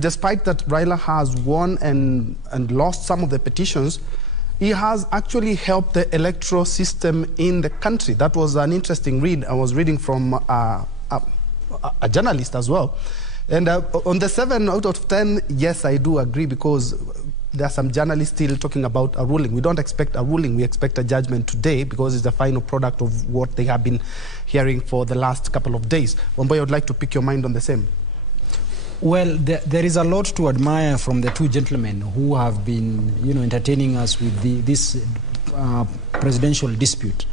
despite that Raila has won and lost some of the petitions, he has actually helped the electoral system in the country. That was an interesting read. I was reading from a journalist as well. And on the 7 out of 10, yes, I do agree, because there are some journalists still talking about a ruling. We don't expect a ruling. We expect a judgment today, because it's the final product of what they have been hearing for the last couple of days. Wamboy, I would like to pick your mind on the same. Well, there is a lot to admire from the two gentlemen who have been, entertaining us with this presidential dispute.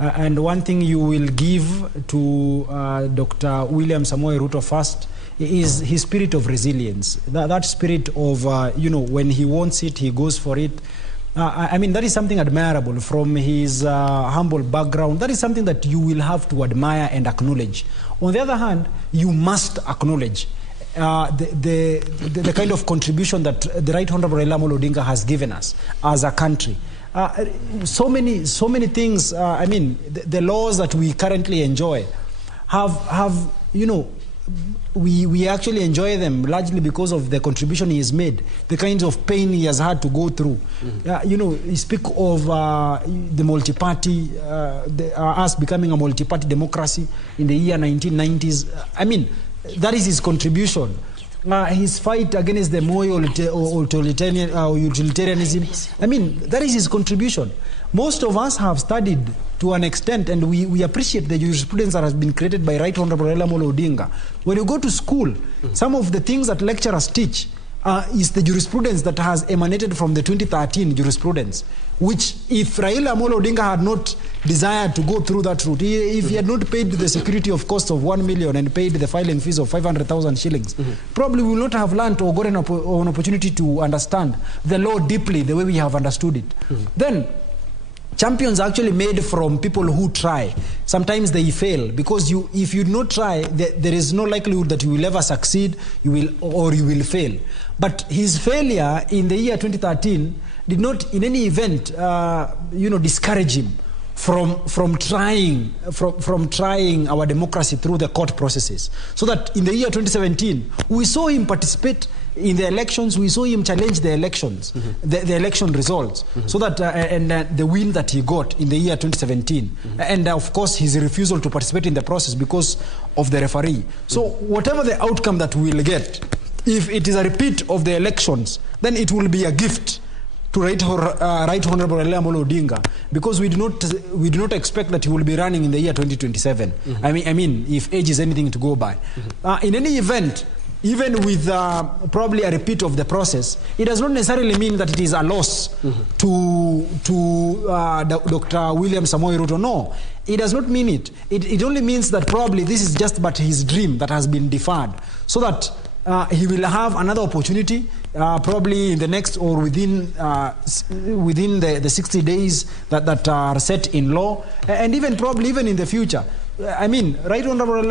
And one thing you will give to Dr. William Samoei Ruto first is his spirit of resilience. That spirit of, when he wants it, he goes for it. I mean, that is something admirable from his humble background. That is something that you will have to admire and acknowledge. On the other hand, you must acknowledge the kind of contribution that the Right Honorable Raila Amolo Odinga has given us as a country. So many things. I mean, the laws that we currently enjoy have we actually enjoy them largely because of the contribution he has made, the kinds of pain he has had to go through. You speak of the multi-party, us becoming a multi-party democracy in the year 1990s. I mean, that is his contribution. His fight against the Moi utilitarianism, I mean, that is his contribution. Most of us have studied to an extent, and we appreciate the jurisprudence that has been created by Right Honorable Raila Amolo Odinga. When you go to school, some of the things that lecturers teach is the jurisprudence that has emanated from the 2013 jurisprudence, which if Raila Amolo Odinga had not desired to go through that route, if he had not paid the security of cost of 1 million and paid the filing fees of 500,000 shillings, probably we will not have learned or gotten an opportunity to understand the law deeply the way we have understood it. Then, champions are actually made from people who try. Sometimes they fail, because if you do not try, there is no likelihood that you will ever succeed, you will fail. But his failure in the year 2013 did not in any event discourage him from trying our democracy through the court processes. So that in the year 2017, we saw him participate in the elections, we saw him challenge the elections, the election results, so that the win that he got in the year 2017, and of course his refusal to participate in the process because of the referee. So whatever the outcome that we will get, if it is a repeat of the elections, then it will be a gift to Right Honorable Raila Amolo Odinga, because we do not expect that he will be running in the year 2027. I mean, if age is anything to go by. In any event, even with probably a repeat of the process, it does not necessarily mean that it is a loss to Dr. William Samoei Ruto. No, it does not mean it. It only means that probably this is just but his dream that has been deferred, so that he will have another opportunity, probably in the next or within the 60 days that are set in law, and even probably even in the future. I mean, Right Honorable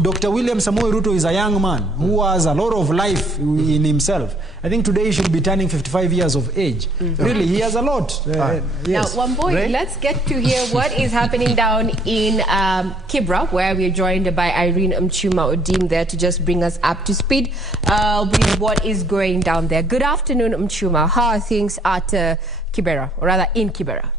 Dr. William Samoei Ruto is a young man who has a lot of life in himself. I think today he should be turning 55 years of age. Really, he has a lot. Yes. Now, Wamboy, Right? let's get to hear what is happening down in Kibera, where we are joined by Irene Mchuma Odim there to just bring us up to speed with what is going down there. Good afternoon, Mchuma. How are things at Kibera, or rather in Kibera?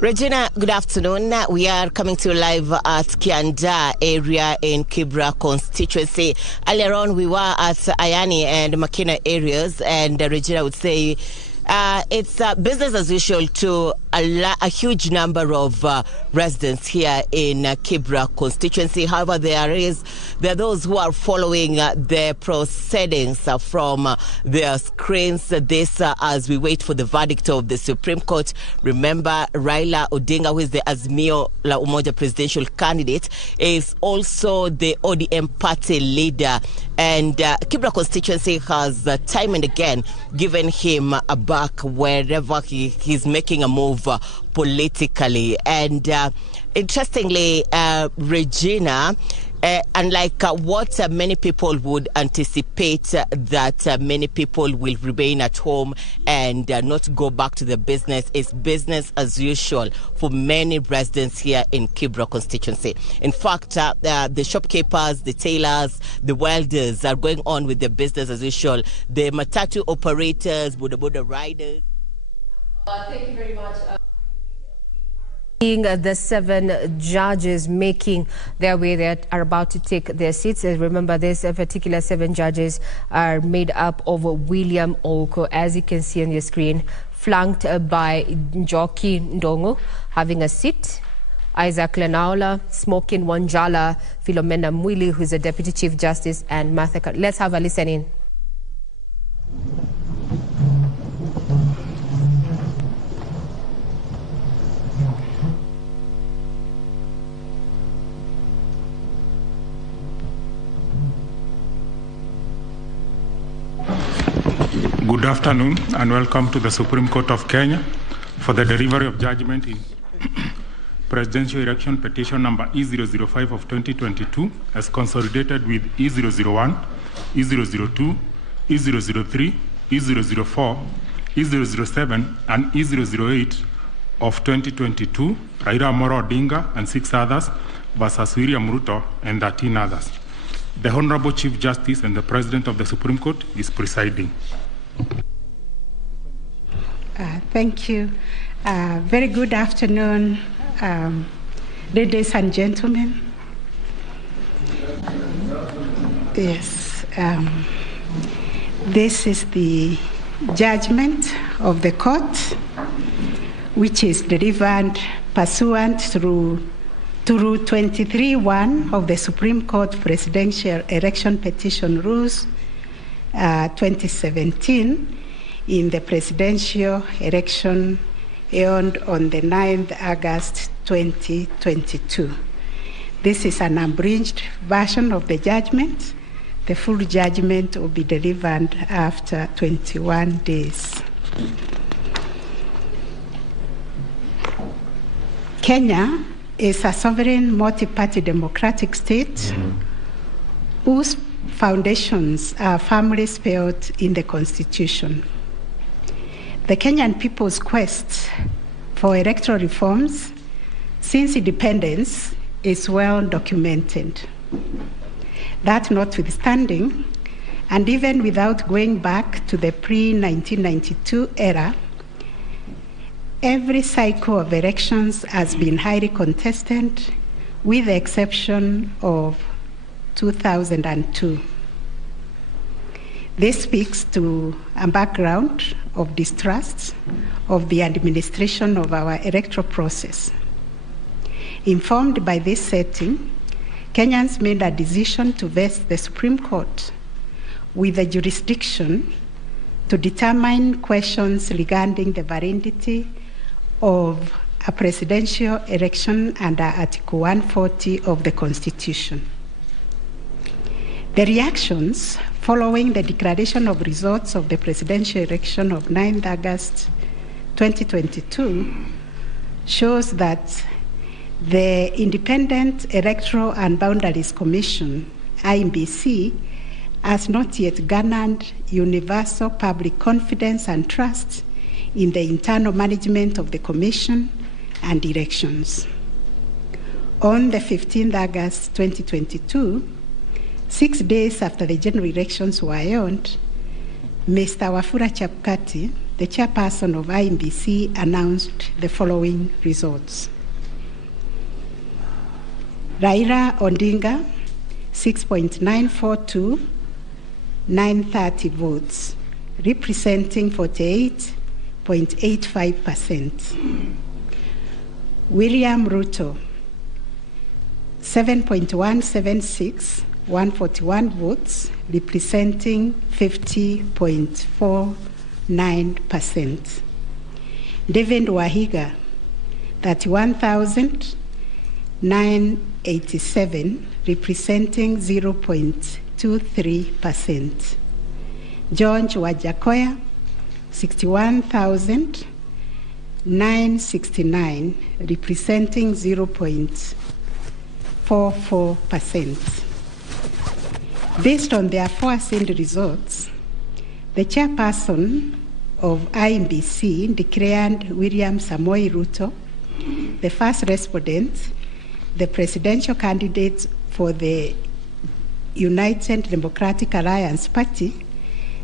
Regina, good afternoon. We are coming to you live at Kianda area in Kibera constituency. Earlier on, we were at Ayani and Makina areas, and Regina would say it's business as usual to a huge number of residents here in Kibera constituency. However, there are those who are following the proceedings from their screens. This as we wait for the verdict of the Supreme Court. Remember, Raila Odinga, who is the Azimio la Umoja presidential candidate, is also the ODM party leader. And Kibera constituency has time and again given him a back wherever he's making a move politically. And interestingly, Regina, Unlike what many people would anticipate, that many people will remain at home and not go back to the business, is business as usual for many residents here in Kibera constituency. In fact, the shopkeepers, the tailors, the welders are going on with their business as usual. The matatu operators, boda boda riders. Thank you very much. The 7 judges making their way that are about to take their seats. Remember, this particular 7 judges are made up of William Oko, as you can see on your screen, flanked by Njoki Ndongo having a seat, Isaac Lenaola, Smokin Wanjala, Philomena Mwili, who's a Deputy Chief Justice, and Martha. Let's have a listen in. Good afternoon and welcome to the Supreme Court of Kenya for the delivery of judgment in presidential election petition number E005 of 2022 as consolidated with E001, E002, E003, E004, E007 and E008 of 2022, Raila Amolo Odinga and 6 others versus William Ruto and 13 others. The Honorable Chief Justice and the President of the Supreme Court is presiding. Thank you. Very good afternoon, ladies and gentlemen. Yes, this is the judgment of the court, which is delivered pursuant through to Rule 23(1) of the Supreme Court Presidential Election Petition Rules 2017 in the presidential election held on the 9th August 2022. This is an abridged version of the judgment. The full judgment will be delivered after 21 days. Kenya is a sovereign multi-party democratic state whose foundations are firmly spelled in the Constitution. The Kenyan people's quest for electoral reforms since independence is well documented. That notwithstanding, and even without going back to the pre-1992 era, every cycle of elections has been highly contested, with the exception of 2002. This speaks to a background of distrust of the administration of our electoral process. Informed by this setting, Kenyans made a decision to vest the Supreme Court with the jurisdiction to determine questions regarding the validity of a presidential election under Article 140 of the Constitution. The reactions following the declaration of results of the presidential election of 9th August 2022 shows that the Independent Electoral and Boundaries Commission, IEBC, has not yet garnered universal public confidence and trust in the internal management of the Commission and elections. On the 15th August 2022, 6 days after the general elections were held, Mr. Wafula Chebukati, the chairperson of IEBC, announced the following results. Raila Odinga, 6.942,930 votes, representing 48.85%. William Ruto, 7.176,141 votes, representing 50.49%. David Wahiga, 31,987, representing 0.23%. George Wajakoya, 61,969, representing 0.46%. 0.44%. Based on the aforesaid results, the chairperson of IMBC declared William Samoei Ruto the first respondent, the presidential candidate for the United Democratic Alliance Party,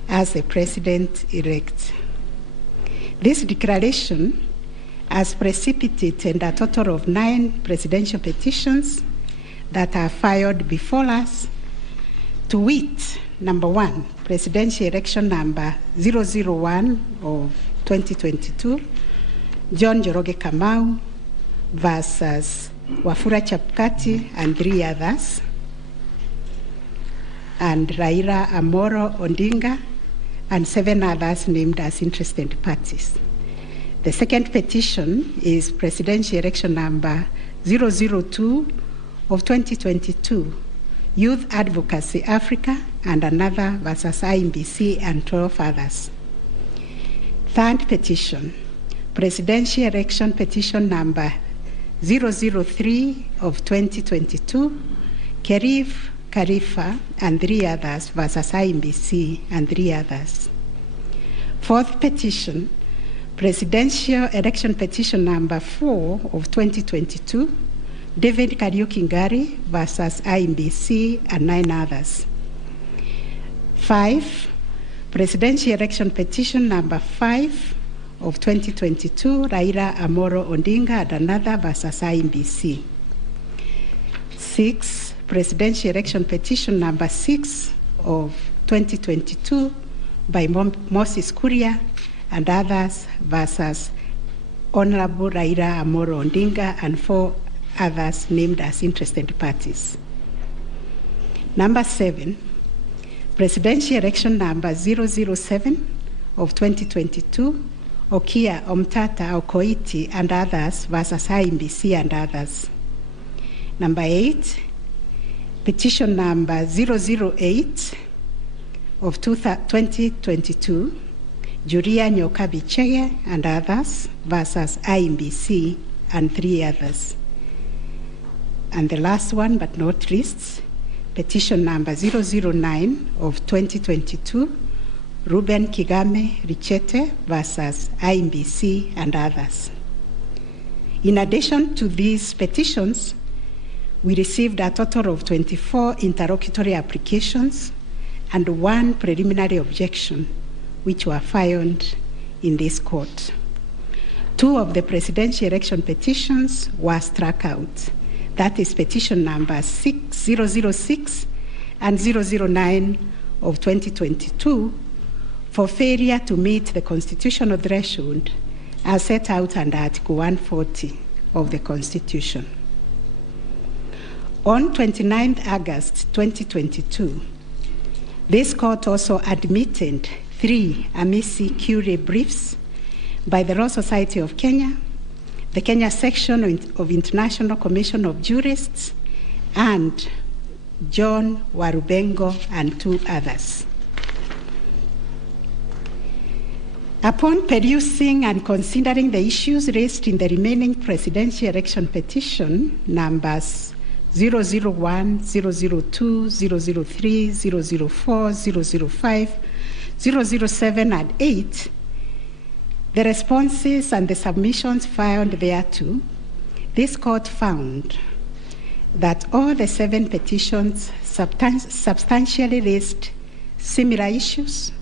as the president-elect. This declaration has precipitated a total of 9 presidential petitions that are filed before us, to wit, number 1, presidential election number 001 of 2022, John Njoroge Kamau versus Wafula Chebukati and 3 others, and Raila Amolo Odinga and 7 others named as interested parties. The second petition is presidential election number 002 of 2022, Youth Advocacy Africa and another versus IMBC and 12 others. Third petition, presidential election petition number 003 of 2022, Kerif Khalifa and 3 others versus IMBC and 3 others. Fourth petition, presidential election petition number 4 of 2022, David Kariuki Ngari versus IMBC and 9 others. 5, presidential election petition number 5 of 2022, Raila Amolo Odinga and another versus IMBC. 6, presidential election petition number 6 of 2022 by Moses Kuria and others versus Honorable Raila Amolo Odinga and 4 others named as interested parties. Number 7, presidential election number 007 of 2022, Okia Omtata Okoiti and others versus IMBC and others. Number 8, petition number 008 of 2022, Julia Nyoka Bichege and others versus IMBC and 3 others. And the last one, but not least, petition number 009 of 2022, Ruben Kigame Richete versus IMBC and others. In addition to these petitions, we received a total of 24 interlocutory applications and 1 preliminary objection, which were filed in this court. 2 of the presidential election petitions were struck out. That is petition number 006 and 009 of 2022 for failure to meet the constitutional threshold as set out under Article 140 of the Constitution. On 29 August 2022, this court also admitted 3 amici curiae briefs by the Law Society of Kenya, the Kenya section of International Commission of Jurists, and John Warubengo and 2 others. Upon perusing and considering the issues raised in the remaining presidential election petition numbers 001, 002, 003, 004, 005, 007, and 8, the responses and the submissions filed thereto, this court found that all the 7 petitions substantially raised similar issues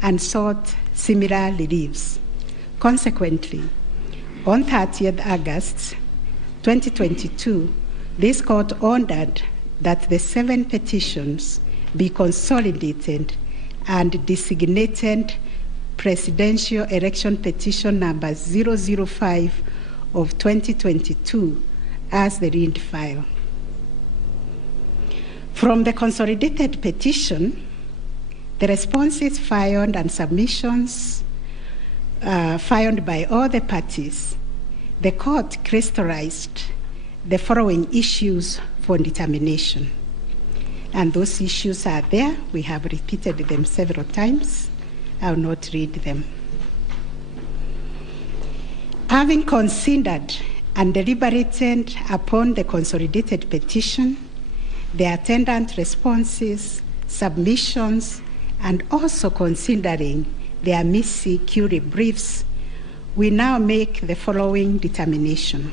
and sought similar reliefs. Consequently, on 30th August 2022, this court ordered that the 7 petitions be consolidated and designated presidential election petition number 005 of 2022 as the read file. From the consolidated petition, the responses filed and submissions filed by all the parties, the court crystallized the following issues for determination. And those issues are there. We have repeated them several times. I will not read them. Having considered and deliberated upon the consolidated petition, the attendant responses, submissions, and also considering the amici curiae briefs, we now make the following determination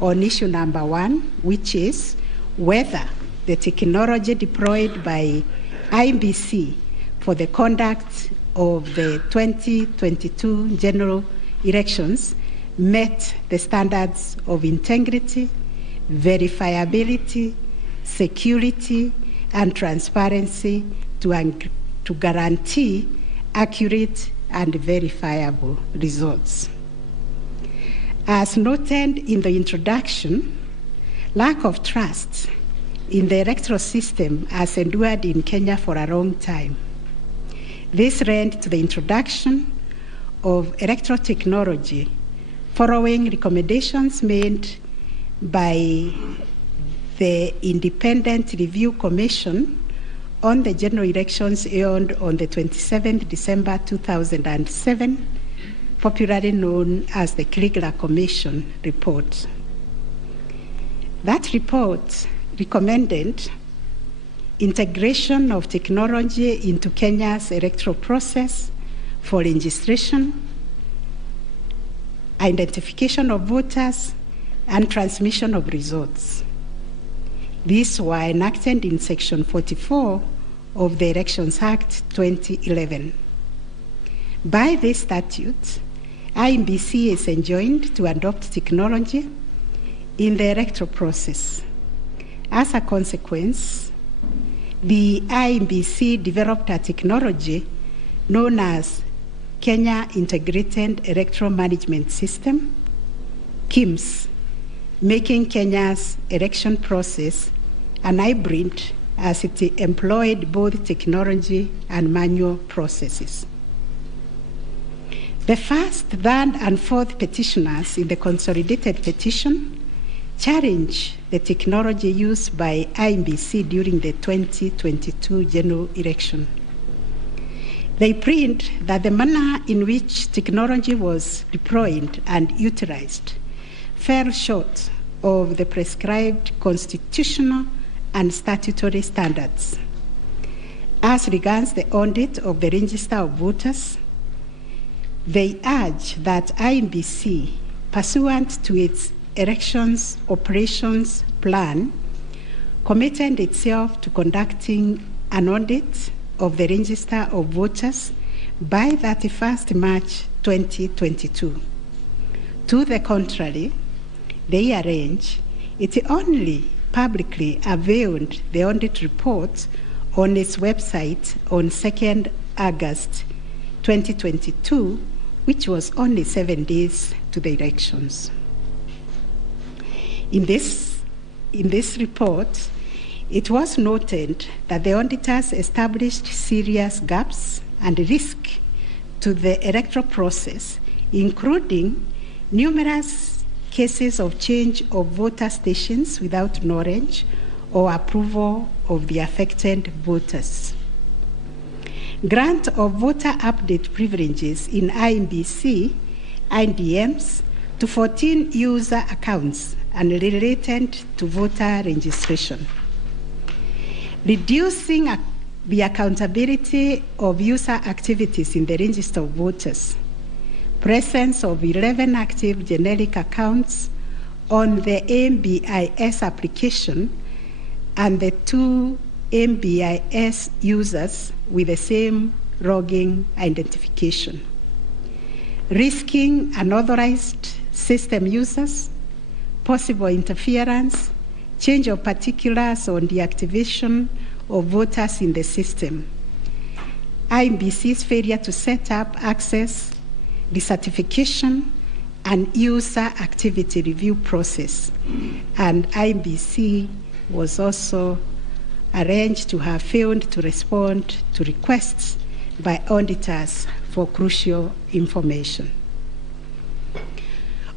on issue number 1, which is whether the technology deployed by IEBC for the conduct of the 2022 general elections met the standards of integrity, verifiability, security, and transparency to guarantee accurate and verifiable results. As noted in the introduction, lack of trust in the electoral system has endured in Kenya for a long time. This led to the introduction of electoral technology following recommendations made by the Independent Review Commission on the general elections held on the 27th December 2007, popularly known as the Kibera Commission report. That report recommended integration of technology into Kenya's electoral process for registration, identification of voters, and transmission of results. These were enacted in Section 44 of the Elections Act 2011. By this statute, IEBC is enjoined to adopt technology in the electoral process. As a consequence, the IEBC developed a technology known as Kenya Integrated Electoral Management System, KIMS, making Kenya's election process an hybrid as it employed both technology and manual processes. The first, third, and fourth petitioners in the consolidated petition challenge the technology used by IEBC during the 2022 general election. They plead that the manner in which technology was deployed and utilized fell short of the prescribed constitutional and statutory standards. As regards the audit of the register of voters, they urge that IEBC, pursuant to its elections operations plan, committed itself to conducting an audit of the register of voters by 31st March 2022. To the contrary, they arrange it only publicly availed the audit report on its website on 2nd August 2022, which was only 7 days to the elections. In this report, it was noted that the auditors established serious gaps and risk to the electoral process, including numerous cases of change of voter stations without knowledge or approval of the affected voters. Grant of voter update privileges in IEBC, IDMs, to 14 user accounts and related to voter registration. Reducing the accountability of user activities in the register of voters. Presence of 11 active generic accounts on the MBIS application and the 2 MBIS users with the same logging identification. Risking unauthorized system users, possible interference, change of particulars on the activation of voters in the system. IEBC's failure to set up access, decertification, and user activity review process. And IEBC was also arranged to have failed to respond to requests by auditors for crucial information.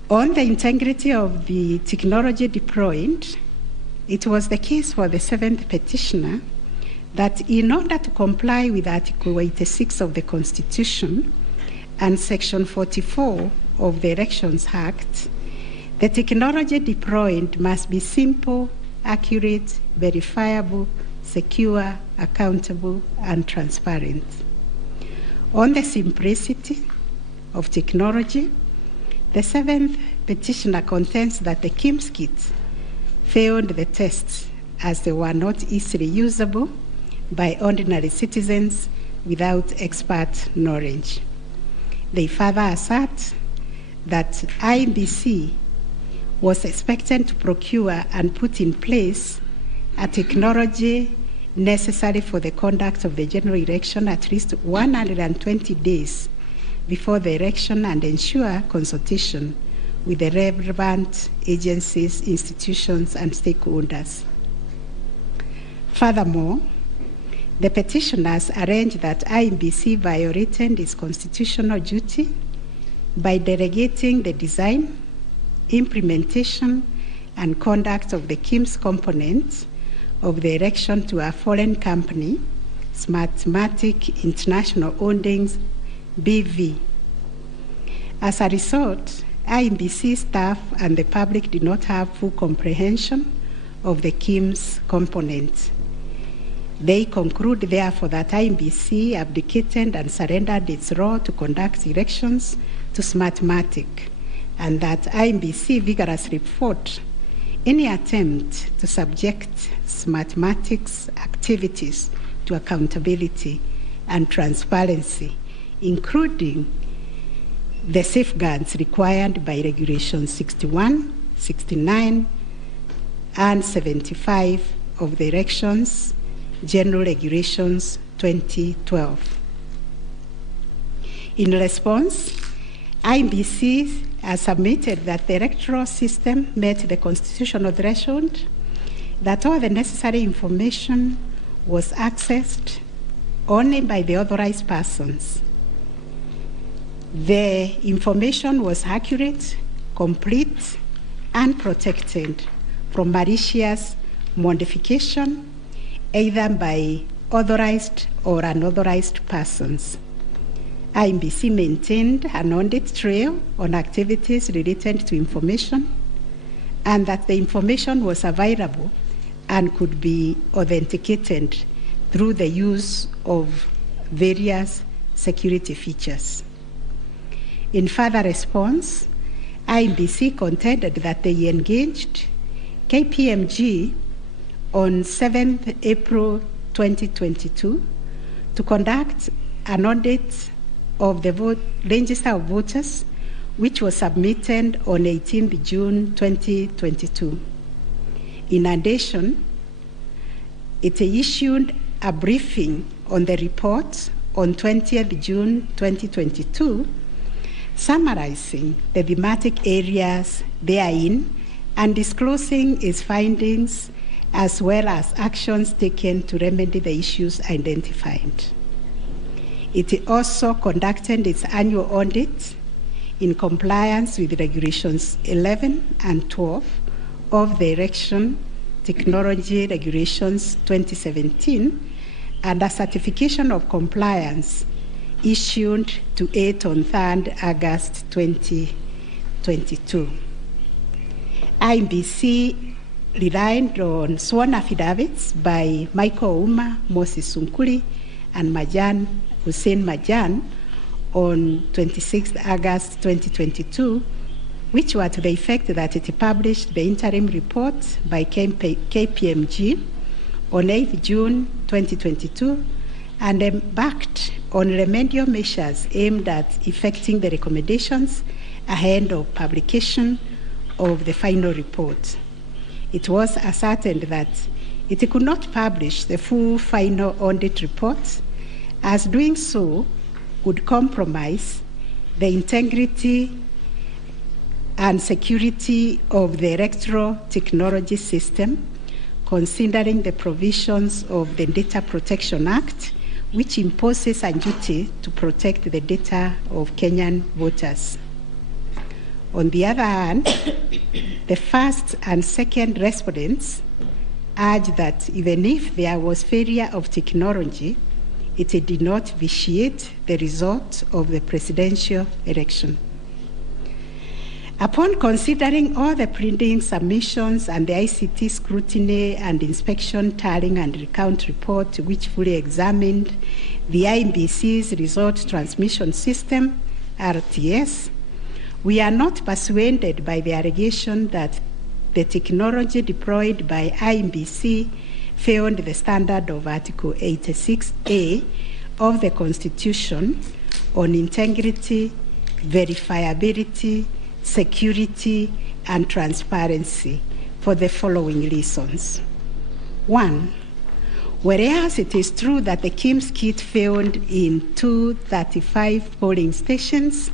On the integrity of the technology deployed, it was the case for the seventh petitioner that in order to comply with Article 86 of the Constitution and Section 44 of the Elections Act, The technology deployed must be simple, accurate, verifiable, secure, accountable, and transparent. On the simplicity of technology, the seventh petitioner contends that the KIMS kits failed the tests as they were not easily usable by ordinary citizens without expert knowledge. They further assert that IEBC was expected to procure and put in place a technology necessary for the conduct of the general election at least 120 days before the election and ensure consultation with the relevant agencies, institutions, and stakeholders. Furthermore, the petitioners allege that IEBC violated its constitutional duty by delegating the design, implementation, and conduct of the KIMS components of the election to a foreign company, Smartmatic International Holdings, BV. As a result, IEBC staff and the public did not have full comprehension of the KIMS components. They conclude, therefore, that IEBC abdicated and surrendered its role to conduct elections to Smartmatic, and that IEBC vigorously fought any attempt to subject Smartmatic's activities to accountability and transparency, including the safeguards required by Regulations 61, 69, and 75 of the Elections General Regulations 2012. In response, IEBC has submitted that the electoral system met the constitutional threshold, that all the necessary information was accessed only by the authorized persons. The information was accurate, complete, and protected from malicious modification, either by authorized or unauthorized persons. IEBC maintained an audit trail on activities related to information, and that the information was available and could be authenticated through the use of various security features. In further response, IEBC contended that they engaged KPMG on 7th April 2022 to conduct an audit of the register of voters, which was submitted on 18th June 2022. In addition, it issued a briefing on the report on 20th June 2022, summarizing the thematic areas therein and disclosing its findings as well as actions taken to remedy the issues identified. It also conducted its annual audit in compliance with Regulations 11 and 12 of the Election Technology Regulations 2017 and a certification of compliance issued to it on 3rd August 2022. IEBC relied on sworn affidavits by Michael Ouma, Moses Sunkuri, and Hussein Majan on 26th August 2022, which were to the effect that it published the interim report by KPMG on 8th June 2022 and embarked on remedial measures aimed at effecting the recommendations ahead of publication of the final report. It was ascertained that it could not publish the full final audit report, as doing so would compromise the integrity and security of the electoral technology system, considering the provisions of the Data Protection Act, which imposes a duty to protect the data of Kenyan voters. On the other hand, the first and second respondents urged that even if there was failure of technology, it did not vitiate the result of the presidential election. Upon considering all the printing submissions and the ICT scrutiny and inspection tallying and recount report, which fully examined the IEBC's result transmission system, RTS, we are not persuaded by the allegation that the technology deployed by IEBC failed the standard of Article 86A of the Constitution on integrity, verifiability, security, and transparency for the following reasons. 1, whereas it is true that the KIMS kit failed in 235 polling stations,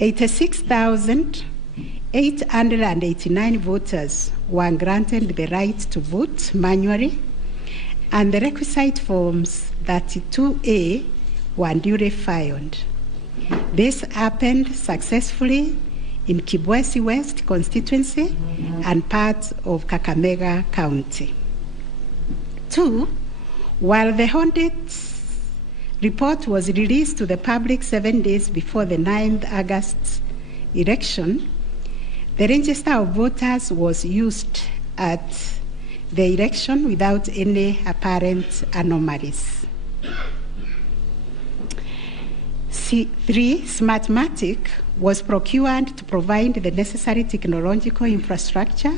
86,889 voters were granted the right to vote manually, and the requisite forms 32A were duly filed. This happened successfully in Kibwezi West constituency and parts of Kakamega County. 2, while the audit report was released to the public 7 days before the 9th August election, the register of voters was used at the election without any apparent anomalies. 3, Smartmatic was procured to provide the necessary technological infrastructure,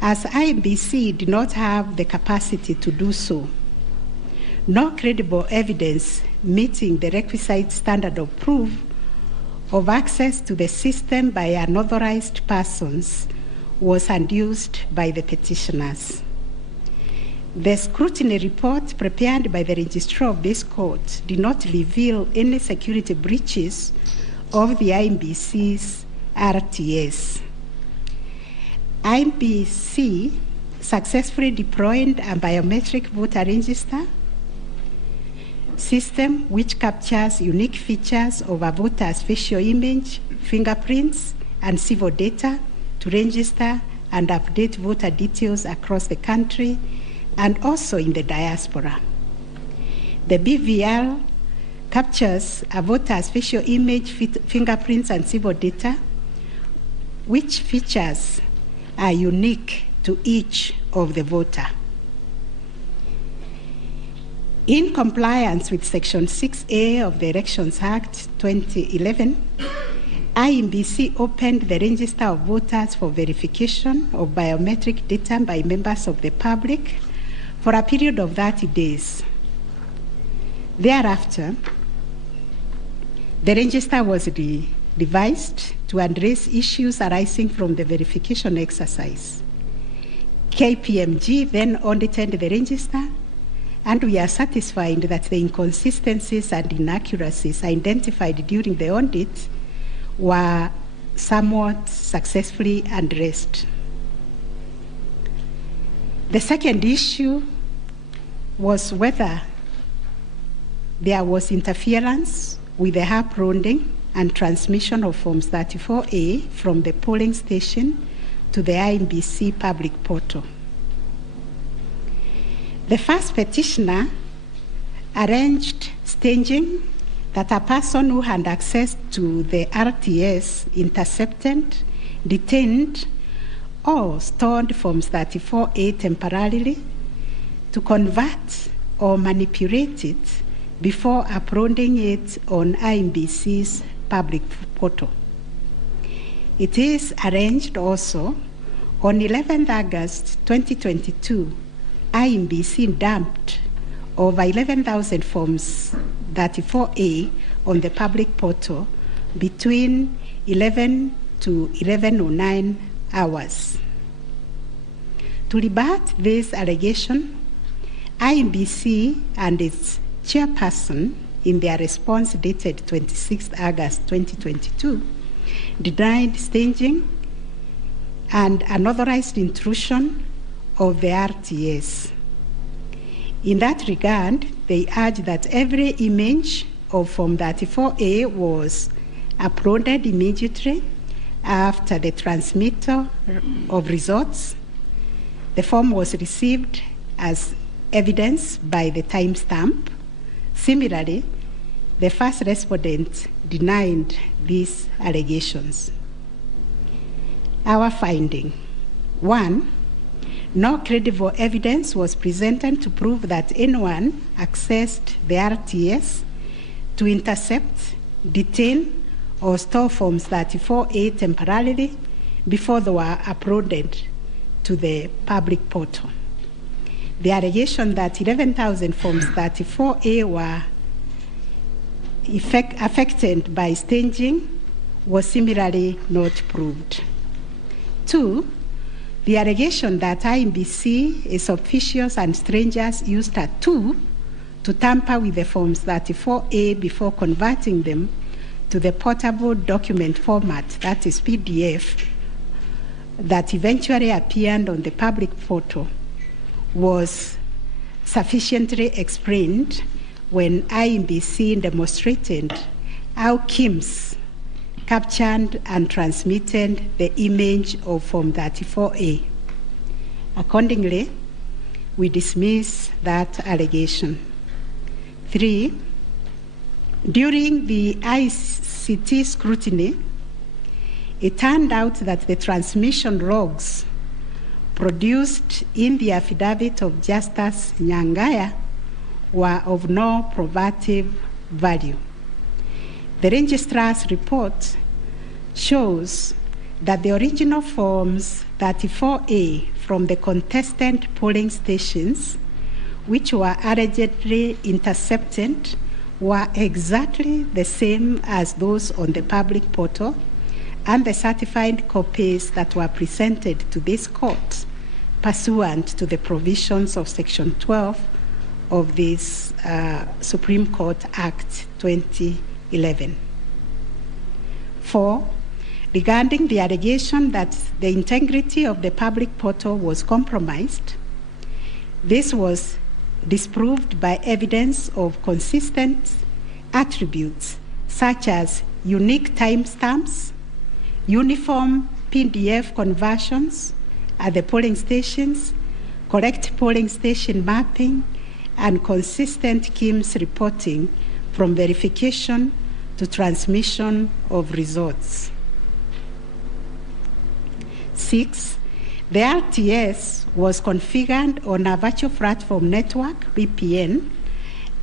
as IEBC did not have the capacity to do so. No credible evidence meeting the requisite standard of proof of access to the system by unauthorized persons was adduced by the petitioners. The scrutiny report prepared by the registrar of this court did not reveal any security breaches of the IEBC's RTS. IEBC successfully deployed a biometric voter register system which captures unique features of a voter's facial image, fingerprints, and civil data to register and update voter details across the country and also in the diaspora. The BVR captures a voter's facial image, fingerprints, and civil data, which features are unique to each of the voter. In compliance with Section 6A of the Elections Act 2011, IEBC opened the register of voters for verification of biometric data by members of the public for a period of 30 days. Thereafter, the register was revised to address issues arising from the verification exercise. KPMG then audited the register, and we are satisfied that the inconsistencies and inaccuracies identified during the audit were somewhat successfully addressed. The second issue was whether there was interference with the uploading and transmission of Forms 34A from the polling station to the IEBC public portal. The first petitioner arranged staging that a person who had access to the RTS intercepted, detained, or stored Forms 34A temporarily to convert or manipulate it before uploading it on IEBC's public portal. It is arranged also on 11th August 2022, IEBC dumped over 11,000 Forms 34A on the public portal between 11 to 11:09 hours. To rebut this allegation, IEBC and its chairperson, in their response dated 26th August 2022, denied staging and unauthorized intrusion of the RTS. In that regard, they urge that every image of Form 34A was uploaded immediately after the transmittal of results. The form was received as evidence by the timestamp. Similarly, the first respondent denied these allegations. Our finding: 1, no credible evidence was presented to prove that anyone accessed the RTS to intercept, detain, or store Forms 34A temporarily before they were uploaded to the public portal. The allegation that 11,000 Forms 34A were affected by staging was similarly not proved. 2, the allegation that IEBC, its officials and strangers used a tool to tamper with the Forms 34A before converting them to the portable document format, that is PDF, that eventually appeared on the public portal, was sufficiently explained when IEBC demonstrated how KIMS captured and transmitted the image of Form 34A. Accordingly, we dismiss that allegation. 3, during the ICT scrutiny, it turned out that the transmission logs produced in the affidavit of Justice Nyangaya were of no probative value. The registrar's report shows that the original Forms 34A from the contested polling stations, which were allegedly intercepted, were exactly the same as those on the public portal, and the certified copies that were presented to this court pursuant to the provisions of Section 12 of this Supreme Court Act 2011. 4, regarding the allegation that the integrity of the public portal was compromised, this was disproved by evidence of consistent attributes such as unique timestamps, uniform PDF conversions at the polling stations, correct polling station mapping, and consistent KIMS reporting from verification to transmission of results. 6, the RTS was configured on a virtual platform network, VPN,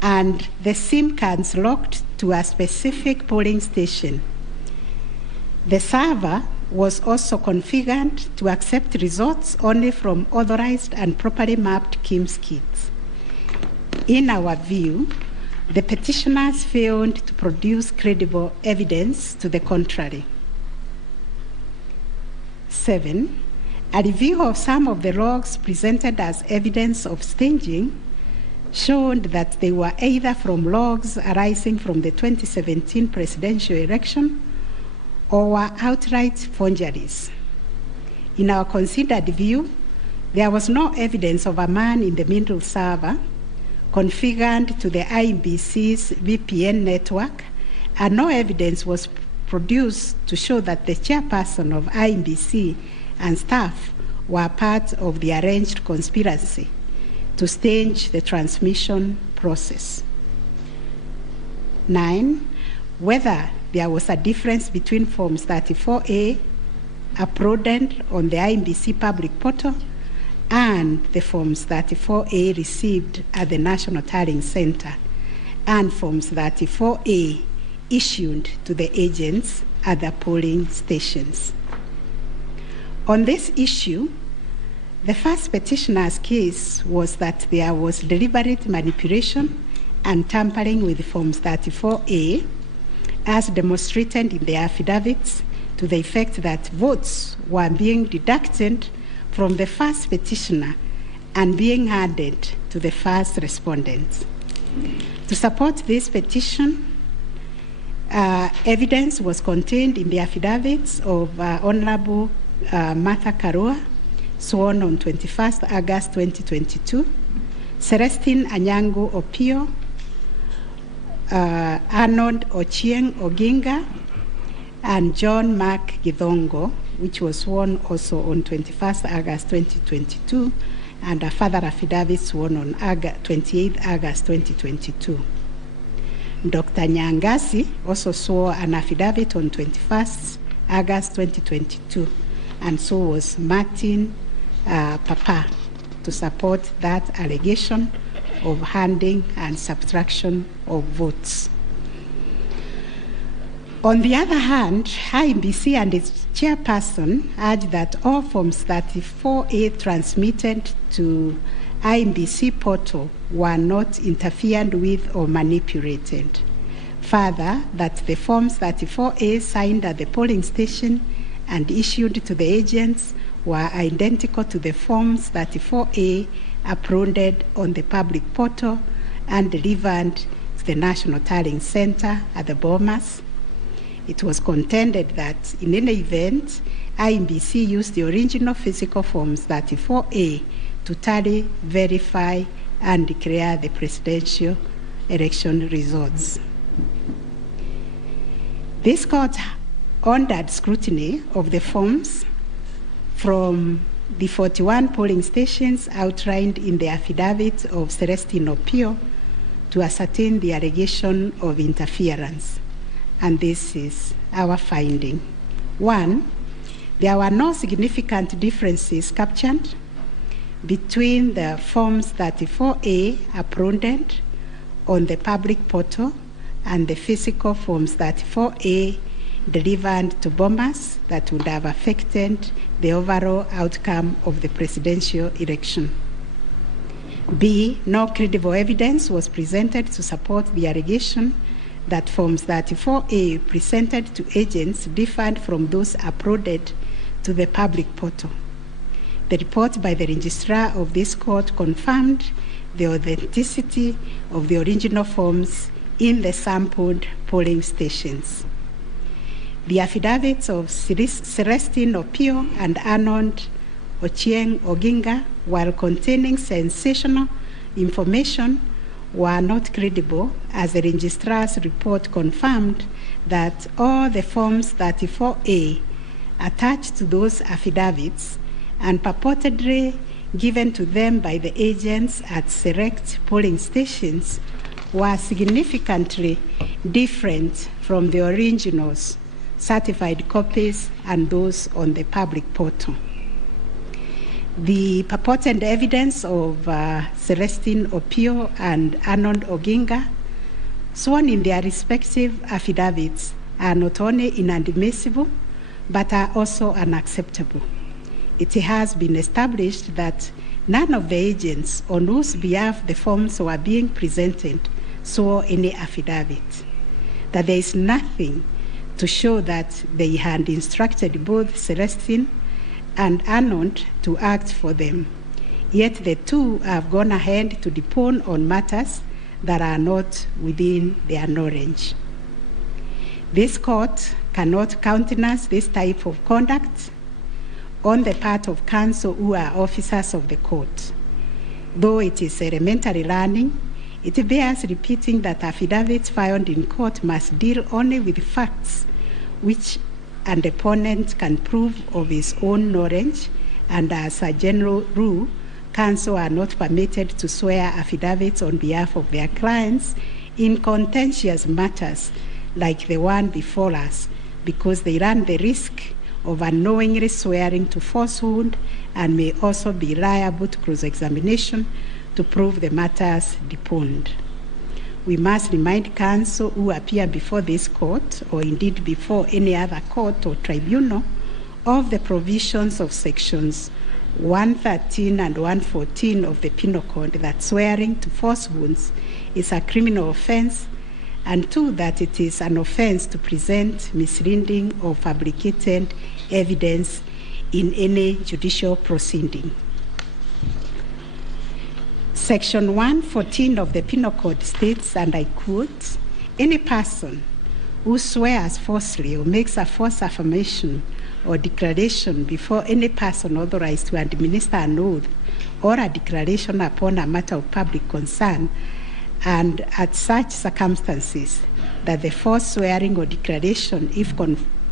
and the SIM cards locked to a specific polling station. The server was also configured to accept results only from authorized and properly mapped KIMS kits. In our view, the petitioners failed to produce credible evidence to the contrary. 7, a review of some of the logs presented as evidence of staging showed that they were either from logs arising from the 2017 presidential election or were outright forgeries. In our considered view, there was no evidence of a man-in-the-middle server configured to the IEBC's VPN network, and no evidence was produced to show that the chairperson of IEBC and staff were part of the arranged conspiracy to stage the transmission process. 9, whether there was a difference between Forms 34A uploaded on the IEBC public portal and the Forms 34A received at the National Tallying Center and Forms 34A issued to the agents at the polling stations. On this issue, the first petitioner's case was that there was deliberate manipulation and tampering with Forms 34A, as demonstrated in the affidavits, to the effect that votes were being deducted from the first petitioner and being added to the first respondent. To support this petition, evidence was contained in the affidavits of Honorable Martha Karua, sworn on 21st August 2022, Celestine Anyango Opio, Arnold Ochieng Oginga, and John Mark Githongo, which was sworn also on 21st August 2022, and a further affidavit sworn on 28th August 2022. Dr. Nyangasi also swore an affidavit on 21st August 2022, and so was Martin Papa, to support that allegation of handing and subtraction of votes. On the other hand, IEBC and its chairperson urged that all Forms 34A transmitted to IEBC portal were not interfered with or manipulated. Further, that the Forms 34A signed at the polling station and issued to the agents were identical to the Forms 34A uploaded on the public portal and delivered to the National Tallying Center at the Bomas. It was contended that in any event, IEBC used the original physical Forms 34A to tally, verify, and declare the presidential election results. This court ordered scrutiny of the forms from the 41 polling stations outlined in the affidavit of Celestine Opio to ascertain the allegation of interference. And this is our finding. 1, there were no significant differences captured between the Forms 34A uploaded on the public portal and the physical Forms 34A delivered to Bomas that would have affected the overall outcome of the presidential election. B, no credible evidence was presented to support the allegation that Forms 34A presented to agents differed from those uploaded to the public portal. The report by the registrar of this court confirmed the authenticity of the original forms in the sampled polling stations. The affidavits of Celestine Opio and Arnold Ochieng Oginga, while containing sensational information, were not credible, as the registrar's report confirmed that all the Forms 34A attached to those affidavits and purportedly given to them by the agents at select polling stations were significantly different from the originals, certified copies, and those on the public portal. The purported evidence of Celestine Opio and Arnold Oginga, sworn in their respective affidavits, are not only inadmissible, but are also unacceptable. It has been established that none of the agents on whose behalf the forms were being presented swore any affidavit, that there is nothing to show that they had instructed both Celestine and Arnold to act for them. Yet the two have gone ahead to depone on matters that are not within their knowledge. This court cannot countenance this type of conduct on the part of counsel who are officers of the court. Though it is elementary learning, it bears repeating that affidavits filed in court must deal only with facts which an opponent can prove of his own knowledge, and as a general rule, counsel are not permitted to swear affidavits on behalf of their clients in contentious matters like the one before us, because they run the risk of unknowingly swearing to falsehood and may also be liable to cross-examination to prove the matters deponed. We must remind counsel who appear before this court, or indeed before any other court or tribunal, of the provisions of sections 113 and 114 of the Penal Code, that swearing to falsehoods is a criminal offense, and 2, that it is an offense to present misleading or fabricated evidence in any judicial proceeding. Section 114 of the Penal Code states, and I quote, "Any person who swears falsely or makes a false affirmation or declaration before any person authorized to administer an oath or a declaration upon a matter of public concern, and at such circumstances that the false swearing or declaration, if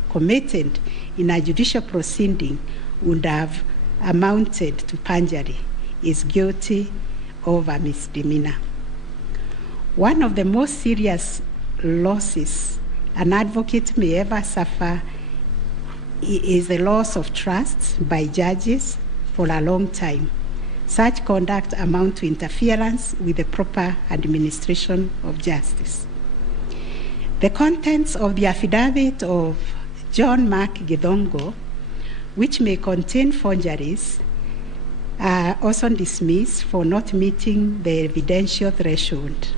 committed in a judicial proceeding, would have amounted to perjury, is guilty of a misdemeanor." One of the most serious losses an advocate may ever suffer is the loss of trust by judges for a long time. Such conduct amounts to interference with the proper administration of justice. The contents of the affidavit of John Mark Githongo, which may contain forgeries, are also dismissed for not meeting the evidential threshold.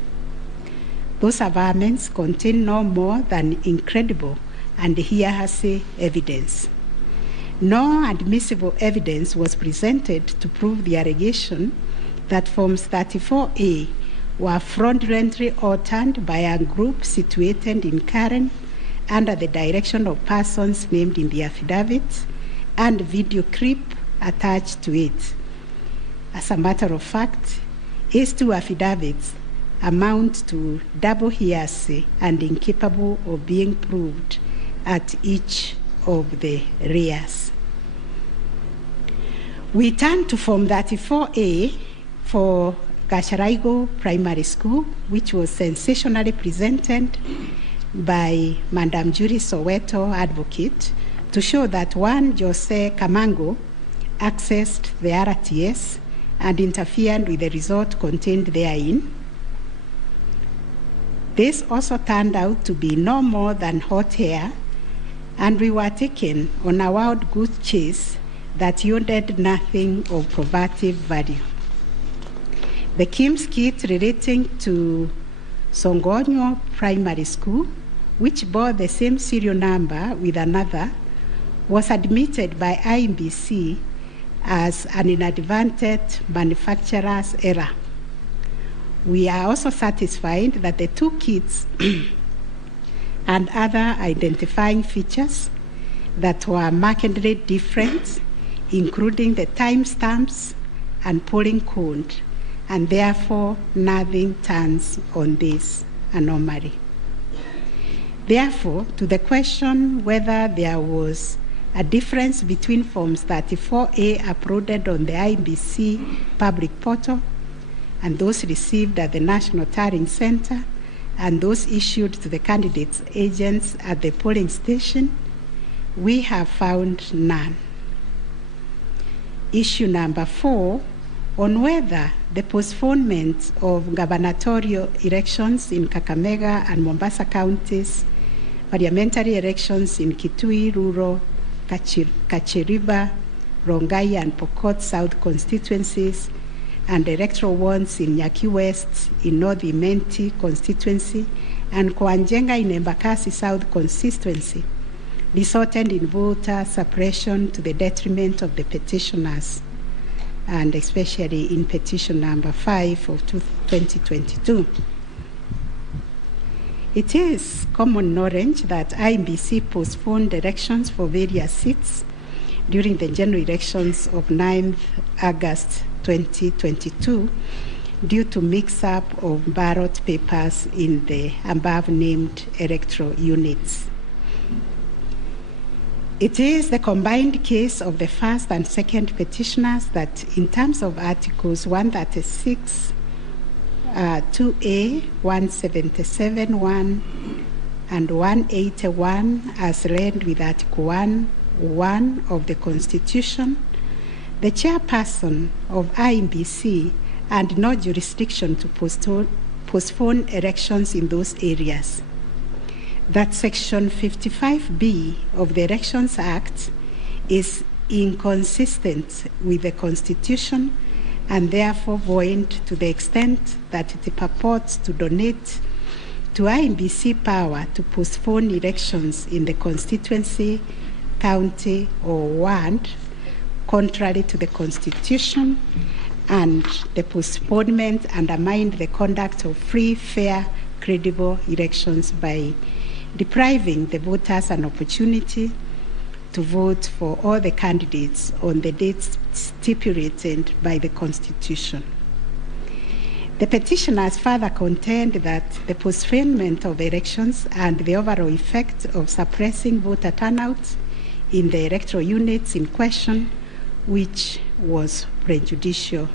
Those averments contain no more than incredible and hearsay evidence. No admissible evidence was presented to prove the allegation that Forms 34A were fraudulently altered by a group situated in Karen under the direction of persons named in the affidavit and video clip attached to it. As a matter of fact, these two affidavits amount to double hearsay and incapable of being proved at each of the rears. We turn to Form 34A for Gasharaigo Primary School, which was sensationally presented by Madam Judy Soweto, advocate, to show that one Jose Kamango accessed the RTS and interfered with the result contained therein. This also turned out to be no more than hot air, and we were taken on a wild goose chase that yielded nothing of probative value. The Kim's kit relating to Songonyo Primary School, which bore the same serial number with another, was admitted by IMBC as an inadvertent manufacturer's error. We are also satisfied that the two kits and other identifying features that were markedly different, including the timestamps and polling code, and therefore nothing turns on this anomaly. Therefore, to the question whether there was a difference between Forms 34A uploaded on the IBC public portal and those received at the National Tallying Center and those issued to the candidates' agents at the polling station, we have found none. Issue number 4, on whether the postponement of gubernatorial elections in Kakamega and Mombasa counties, parliamentary elections in Kitui, Rural, Kachiriba, Rongai, and Pokot South constituencies, and electoral ones in Nyaki West, in North Imenti constituency, and Koanjenga in Embakasi South constituency, resulted in voter suppression to the detriment of the petitioners, and especially in petition number 5 of 2022. It is common knowledge that IBC postponed elections for various seats during the general elections of 9th August 2022 due to mix-up of ballot papers in the above-named electoral units. It is the combined case of the first and second petitioners that, in terms of Articles 136, 2A, 177(1), and 181, as read with Article 1 of the Constitution, the chairperson of IBC had no jurisdiction to postpone elections in those areas. That Section 55B of the Elections Act is inconsistent with the Constitution and therefore void to the extent that it purports to donate to IBC power to postpone elections in the constituency, county, or ward, contrary to the Constitution, and the postponement undermined the conduct of free, fair, credible elections by depriving the voters an opportunity to vote for all the candidates on the dates stipulated by the Constitution. The petitioners further contend that the postponement of elections and the overall effect of suppressing voter turnout in the electoral units in question, which was prejudicial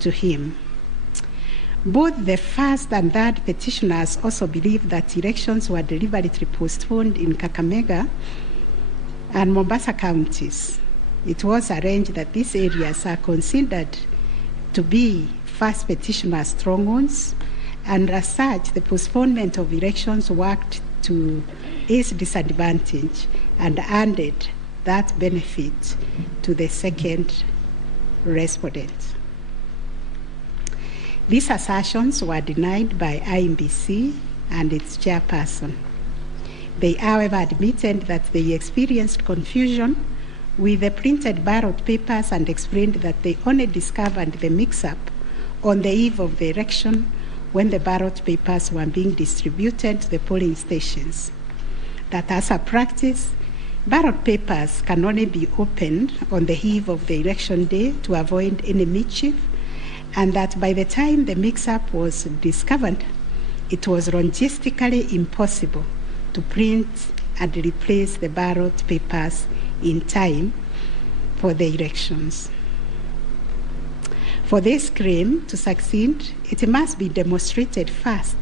to him. Both the first and third petitioners also believe that elections were deliberately postponed in Kakamega and Mombasa counties, it was arranged that these areas are considered to be first petitioner strongholds, and as such, the postponement of elections worked to its disadvantage and handed that benefit to the second respondent. These assertions were denied by IMBC and its chairperson. They, however, admitted that they experienced confusion with the printed ballot papers and explained that they only discovered the mix-up on the eve of the election when the ballot papers were being distributed to the polling stations. That as a practice, ballot papers can only be opened on the eve of the election day to avoid any mischief, and that by the time the mix-up was discovered, it was logistically impossible to print and replace the ballot papers in time for the elections. For this claim to succeed, it must be demonstrated first,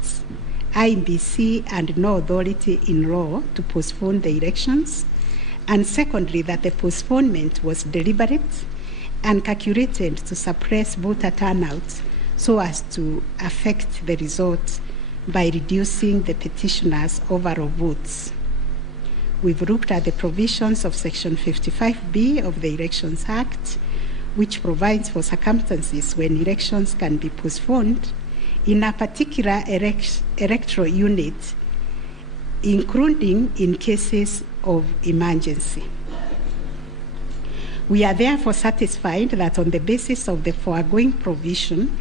IMBC and no authority in law to postpone the elections, and secondly, that the postponement was deliberate and calculated to suppress voter turnout so as to affect the result by reducing the petitioners' overall votes. We've looked at the provisions of Section 55B of the Elections Act, which provides for circumstances when elections can be postponed in a particular electoral unit, including in cases of emergency. We are therefore satisfied that on the basis of the foregoing provision,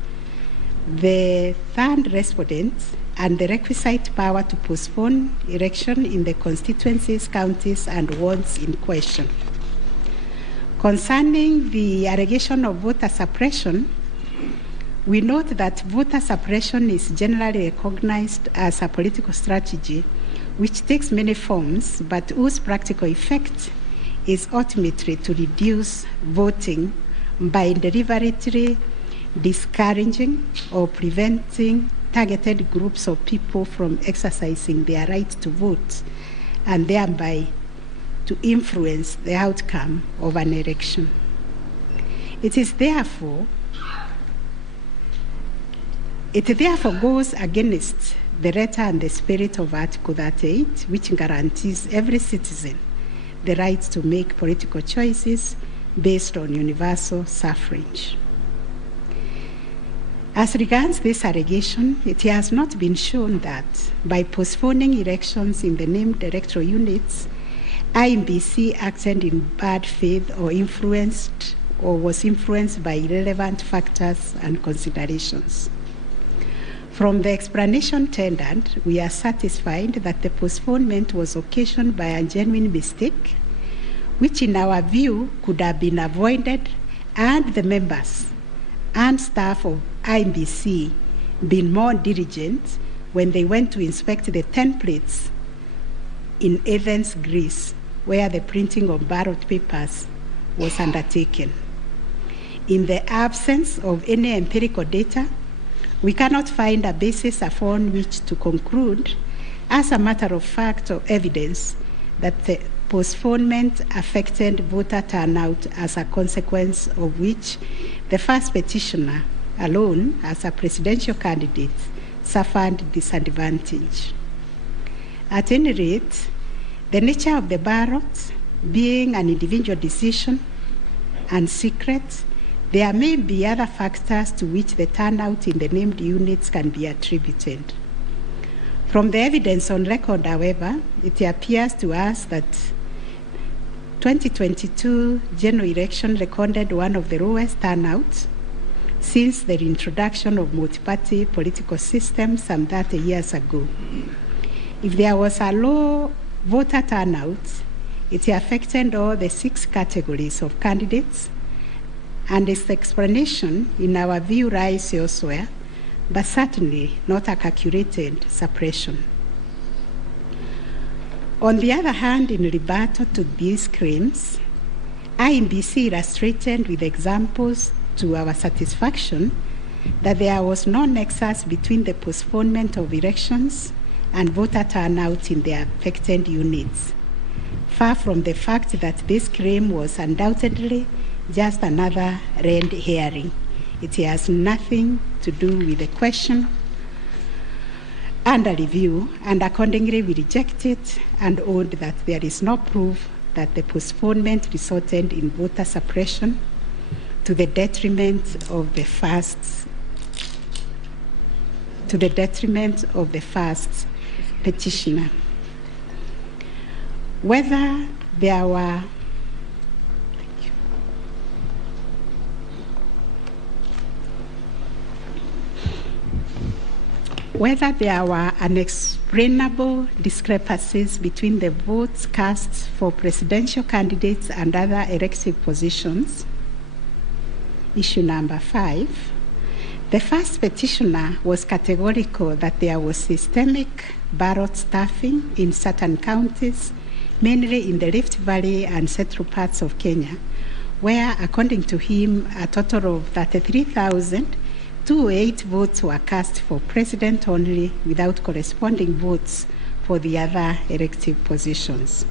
the third respondent and the requisite power to postpone election in the constituencies, counties, and wards in question. Concerning the allegation of voter suppression, we note that voter suppression is generally recognized as a political strategy which takes many forms, but whose practical effect is ultimately to reduce voting by deliberately discouraging or preventing targeted groups of people from exercising their right to vote and thereby to influence the outcome of an election. It therefore goes against the letter and the spirit of Article 38, which guarantees every citizen the right to make political choices based on universal suffrage. As regards this allegation, it has not been shown that by postponing elections in the named electoral units, IMBC acted in bad faith or was influenced by irrelevant factors and considerations. From the explanation tendered, we are satisfied that the postponement was occasioned by a genuine mistake, which in our view could have been avoided and the members and staff of IMBC been more diligent when they went to inspect the templates in Athens, Greece, where the printing of ballot papers was undertaken. In the absence of any empirical data, we cannot find a basis upon which to conclude, as a matter of fact or evidence, that the postponement affected voter turnout, as a consequence of which the first petitioner alone, as a presidential candidate, suffered disadvantage. At any rate, the nature of the ballot being an individual decision and secret, there may be other factors to which the turnout in the named units can be attributed. From the evidence on record, however, it appears to us that 2022 general election recorded one of the lowest turnouts since the introduction of multi-party political system some 30 years ago. If there was a low voter turnout, it affected all the 6 categories of candidates, and its explanation, in our view, lies elsewhere, but certainly not a calculated suppression. On the other hand, in rebuttal to these claims, IMBC illustrated with examples to our satisfaction that there was no nexus between the postponement of elections and voter turnout in the affected units, far from the fact that this claim was undoubtedly just another red herring. It has nothing to do with the question under review, and accordingly we reject it and own that there is no proof that the postponement resulted in voter suppression to the detriment of the first petitioner. Whether there were unexplainable discrepancies between the votes cast for presidential candidates and other elective positions. Issue number 5. The first petitioner was categorical that there was systemic ballot stuffing in certain counties, mainly in the Rift Valley and central parts of Kenya, where, according to him, a total of 33,208 votes were cast for president only, without corresponding votes for the other elective positions.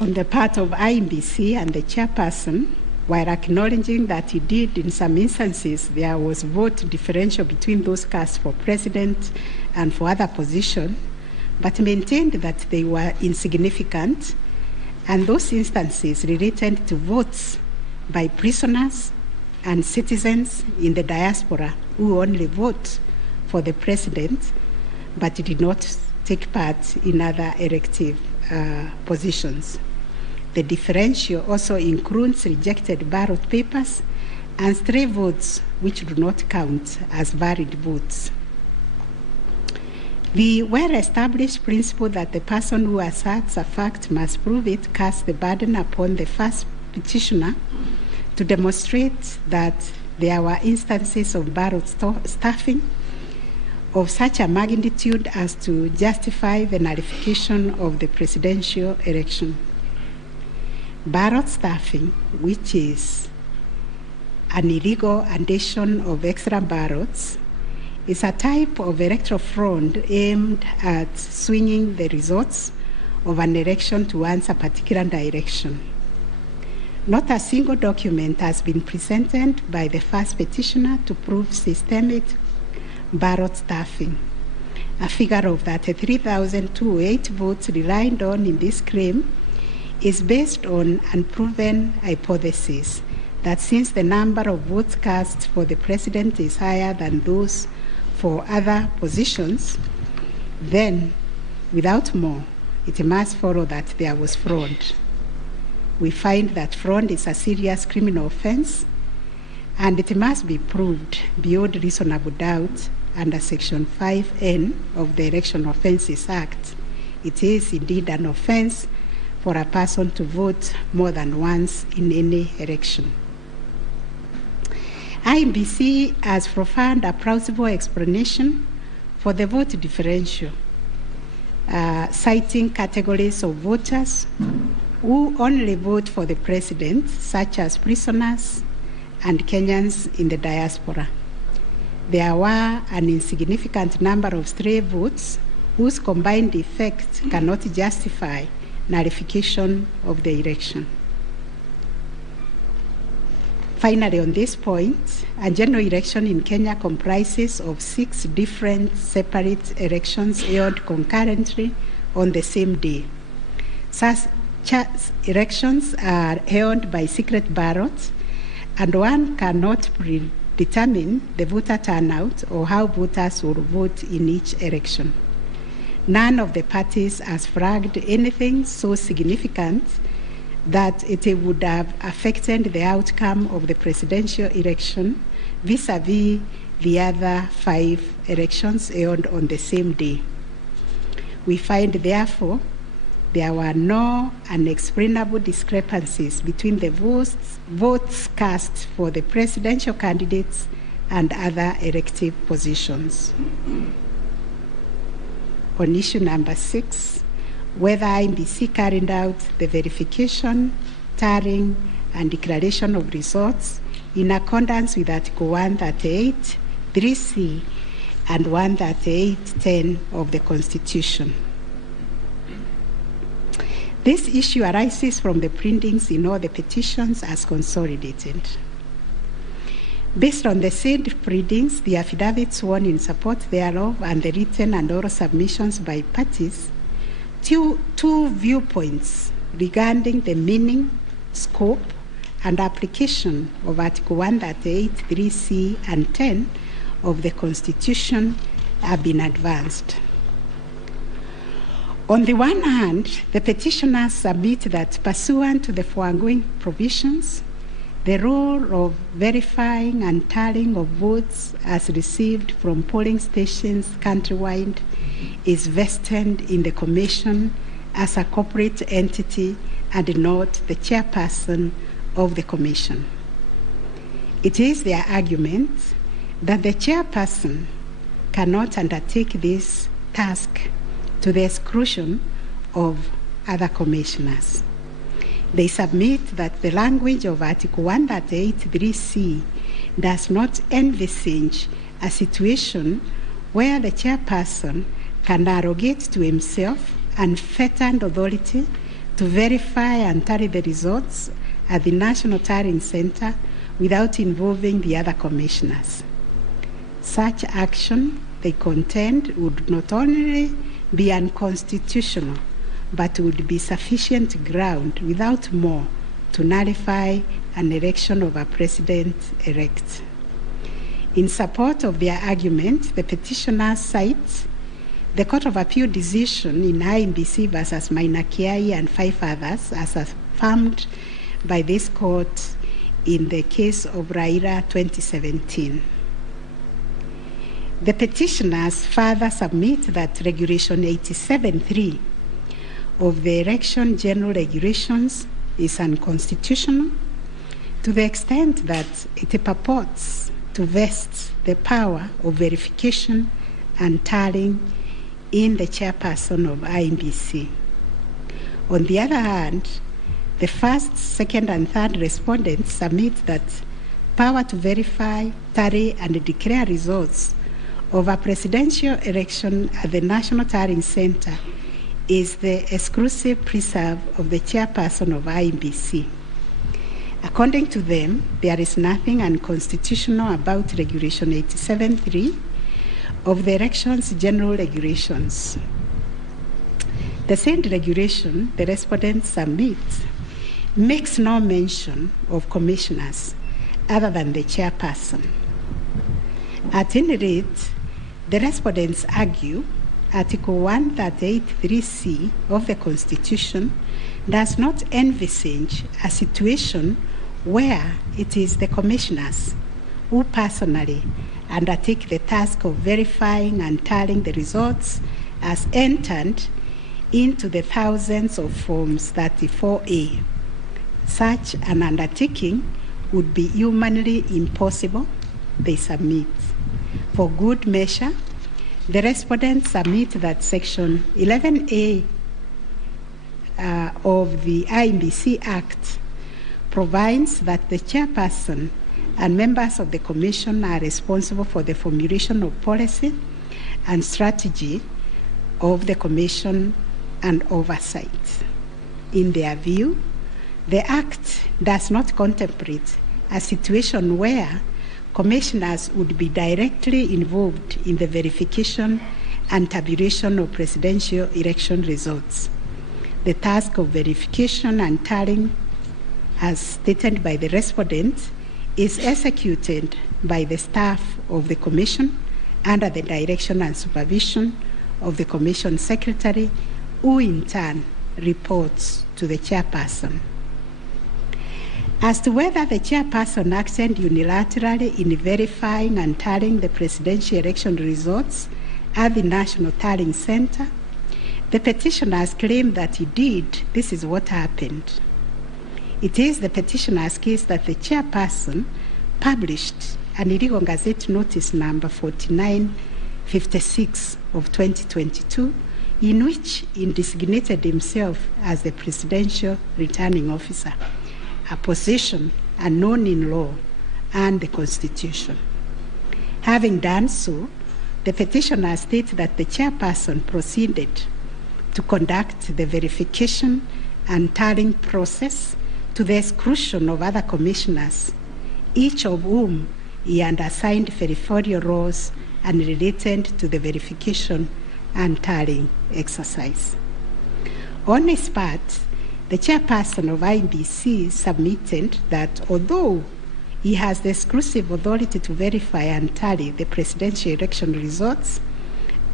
On the part of IEBC and the chairperson, while acknowledging that indeed in some instances there was vote differential between those cast for president and for other positions, but maintained that they were insignificant, and those instances related to votes by prisoners and citizens in the diaspora who only vote for the president but did not take part in other elective positions. The differential also includes rejected ballot papers and stray votes which do not count as valid votes. The well-established principle that the person who asserts a fact must prove it casts the burden upon the first petitioner to demonstrate that there were instances of ballot stuffing of such a magnitude as to justify the nullification of the presidential election. Ballot stuffing, which is an illegal addition of extra ballots, is a type of electoral fraud aimed at swinging the results of an election towards a particular direction. Not a single document has been presented by the first petitioner to prove systemic ballot stuffing. A figure of 33,208 votes relied on in this claim is based on unproven hypothesis that since the number of votes cast for the president is higher than those for other positions, then, without more, it must follow that there was fraud. We find that fraud is a serious criminal offense, and it must be proved beyond reasonable doubt under Section 5N of the Election Offences Act. It is indeed an offense for a person to vote more than once in any election. IEBC has provided a plausible explanation for the vote differential, citing categories of voters who only vote for the president, such as prisoners and Kenyans in the diaspora. There were an insignificant number of stray votes whose combined effect cannot justify nullification of the election. Finally, on this point, a general election in Kenya comprises of 6 different separate elections held concurrently on the same day. Such elections are held by secret ballots, and one cannot predetermine the voter turnout or how voters will vote in each election. None of the parties has flagged anything so significant that it would have affected the outcome of the presidential election vis-a-vis the other 5 elections held on the same day. We find, therefore, there were no unexplainable discrepancies between the votes cast for the presidential candidates and other elective positions. On issue number 6, whether IEBC carried out the verification, tallying, and declaration of results in accordance with Article 138, 3C, and 138.10 of the Constitution. This issue arises from the printings in all the petitions as consolidated. Based on the said printings, the affidavits sworn in support thereof, and the written and oral submissions by parties, two viewpoints regarding the meaning, scope, and application of Article 138, 3C, and 10 of the Constitution have been advanced. On the one hand, the petitioners submit that pursuant to the foregoing provisions, the role of verifying and tallying of votes as received from polling stations countrywide is vested in the Commission as a corporate entity and not the chairperson of the Commission. It is their argument that the chairperson cannot undertake this task to the exclusion of other commissioners. They submit that the language of Article 138(3)(c) does not envisage a situation where the chairperson can arrogate to himself unfettered authority to verify and tally the results at the National Tallying Center without involving the other commissioners. Such action, they contend, would not only be unconstitutional, but would be sufficient ground without more to nullify an election of a president-elect. In support of their argument, the petitioners cite the Court of Appeal decision in IMBC versus Mainakiai and 5 others as affirmed by this court in the case of Raila 2017. The petitioners further submit that Regulation 87(3) of the Election General Regulations is unconstitutional to the extent that it purports to vest the power of verification and tallying in the chairperson of IMBC. On the other hand, the first, second, and third respondents submit that power to verify, tally, and declare results of a presidential election at the National Tallying Center is the exclusive preserve of the chairperson of IMBC. According to them, there is nothing unconstitutional about Regulation 87(3) of the Elections General Regulations. The said regulation, the respondent submits, makes no mention of commissioners other than the chairperson. At any rate, the respondents argue Article 138(3)(c) of the Constitution does not envisage a situation where it is the commissioners who personally undertake the task of verifying and tallying the results as entered into the thousands of Forms 34A. Such an undertaking would be humanly impossible, they submit. For good measure, the respondents submit that Section 11A of the IMBC Act provides that the chairperson and members of the Commission are responsible for the formulation of policy and strategy of the Commission and oversight. In their view, the Act does not contemplate a situation where commissioners would be directly involved in the verification and tabulation of presidential election results. The task of verification and tallying, as stated by the respondent, is executed by the staff of the Commission under the direction and supervision of the Commission Secretary, who in turn reports to the chairperson. As to whether the chairperson acted unilaterally in verifying and tallying the presidential election results at the National Tallying Center, the petitioners claim that he did. This is what happened. It is the petitioner's case that the chairperson published an illegal Gazette Notice number 4956 of 2022, in which he designated himself as the presidential returning officer, a position unknown in law and the Constitution. Having done so, the petitioner states that the chairperson proceeded to conduct the verification and tallying process to the exclusion of other commissioners, each of whom he had assigned verifiable roles and related to the verification and tallying exercise. On his part, the chairperson of IEBC submitted that although he has the exclusive authority to verify and tally the presidential election results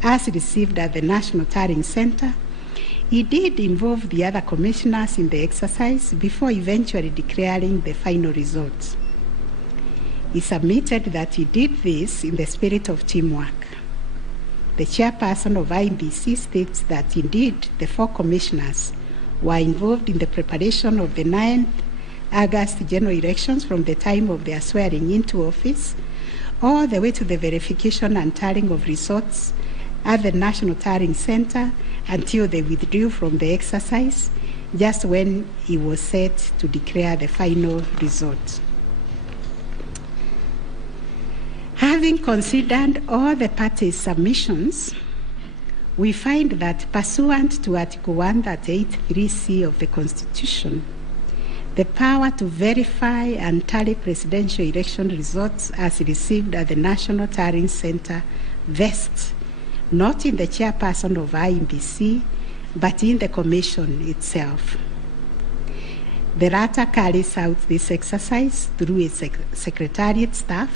as received at the National Tallying Center, he did involve the other commissioners in the exercise before eventually declaring the final results. He submitted that he did this in the spirit of teamwork. The chairperson of IEBC states that indeed the 4 commissioners were involved in the preparation of the 9th August general elections from the time of their swearing into office all the way to the verification and tallying of results at the National Tallying Center until they withdrew from the exercise just when he was set to declare the final result. Having considered all the parties' submissions, we find that pursuant to Article 138(3)(c) of the Constitution, the power to verify and tally presidential election results as received at the National Tallying Center vests not in the chairperson of IEBC, but in the Commission itself. The latter carries out this exercise through its secretariat staff,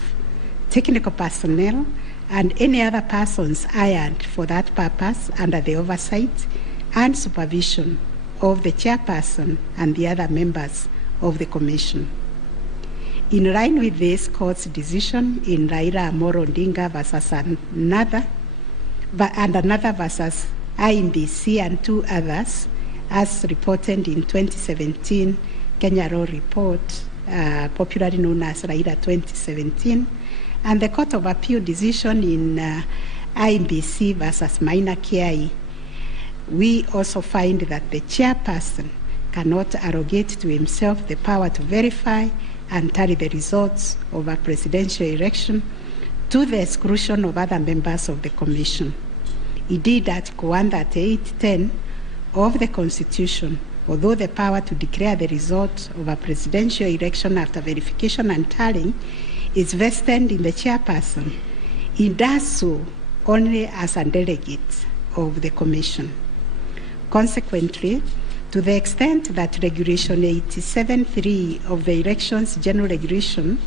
technical personnel, and any other persons hired for that purpose under the oversight and supervision of the chairperson and the other members of the Commission. In line with this court's decision in Raila Amolo Odinga versus another versus IEBC and 2 others, as reported in 2017 Kenya Law Report, popularly known as Raila 2017, and the Court of Appeal decision in IEBC versus Maina Kiai, we also find that the chairperson cannot arrogate to himself the power to verify and tally the results of a presidential election to the exclusion of other members of the Commission. Indeed, Article 138(10) of the Constitution, although the power to declare the result of a presidential election after verification and tallying is vested in the chairperson, he does so only as a delegate of the Commission. Consequently, to the extent that Regulation 87(3) of the Elections General Regulation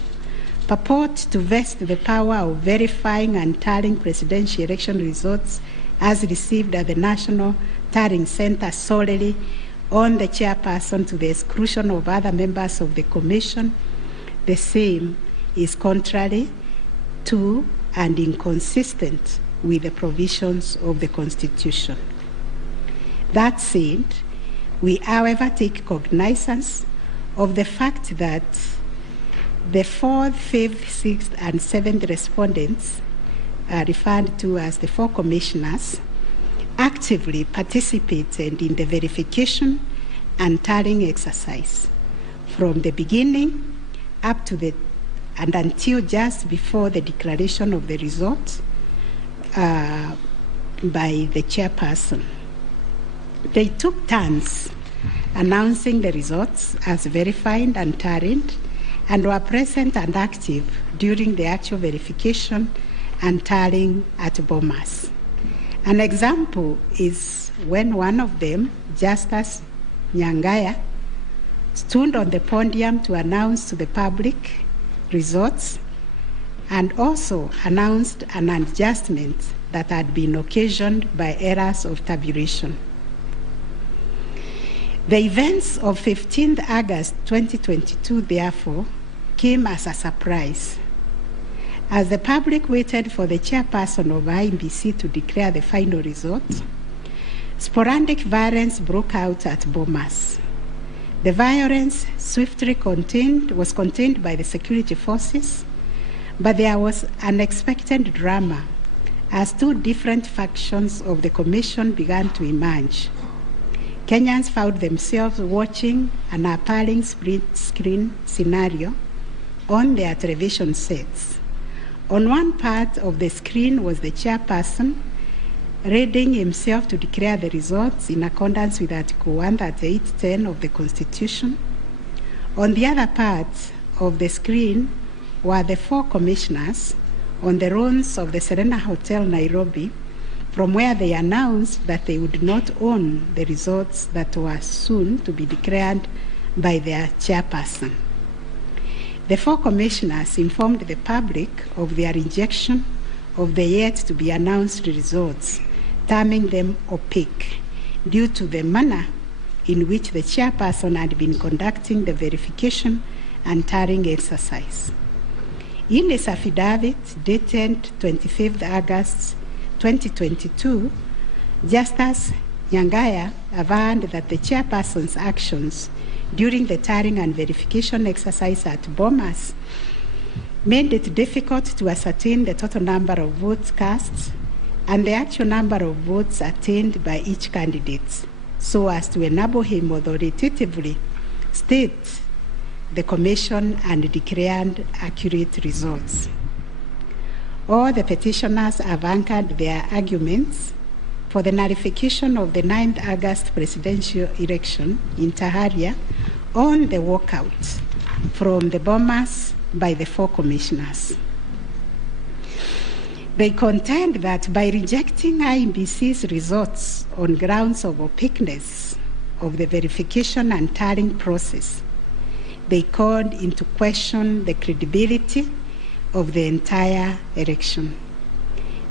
purports to vest the power of verifying and tallying presidential election results as received at the National Tallying Center solely on the chairperson to the exclusion of other members of the Commission, the same is contrary to and inconsistent with the provisions of the Constitution. That said, we, however, take cognizance of the fact that the 4th, 5th, 6th, and 7th respondents, referred to as the 4 commissioners, actively participated in the verification and tallying exercise from the beginning up to and until just before the declaration of the result by the chairperson. They took turns announcing the results as verified and tallied, and were present and active during the actual verification and tallying at Bomas. An example is when one of them, Justice Nyangaya, stood on the podium to announce to the public results and also announced an adjustment that had been occasioned by errors of tabulation. The events of 15th August 2022, therefore, came as a surprise. As the public waited for the chairperson of IEBC to declare the final result, sporadic violence broke out at Bomas. The violence swiftly was contained by the security forces, but there was unexpected drama as 2 different factions of the Commission began to emerge. Kenyans found themselves watching an appalling split-screen scenario on their television sets. On one part of the screen was the chairperson readying himself to declare the results in accordance with Article 138(10) of the Constitution. On the other part of the screen were the 4 commissioners on the runs of the Serena Hotel, Nairobi, from where they announced that they would not own the results that were soon to be declared by their chairperson. The 4 commissioners informed the public of their rejection of the yet-to-be-announced results, terming them opaque due to the manner in which the chairperson had been conducting the verification and tallying exercise. In his affidavit dated 25th August 2022, Justice Nyangaya averred that the chairperson's actions during the tallying and verification exercise at Bomas made it difficult to ascertain the total number of votes cast and the actual number of votes attained by each candidate, so as to enable him authoritatively state the commission and declared accurate results. All the petitioners have anchored their arguments for the nullification of the 9th August presidential election in Taharia on the walkout from the Bomas by the 4 commissioners. They contend that by rejecting IEBC's results on grounds of opaqueness of the verification and tallying process, they called into question the credibility of the entire election.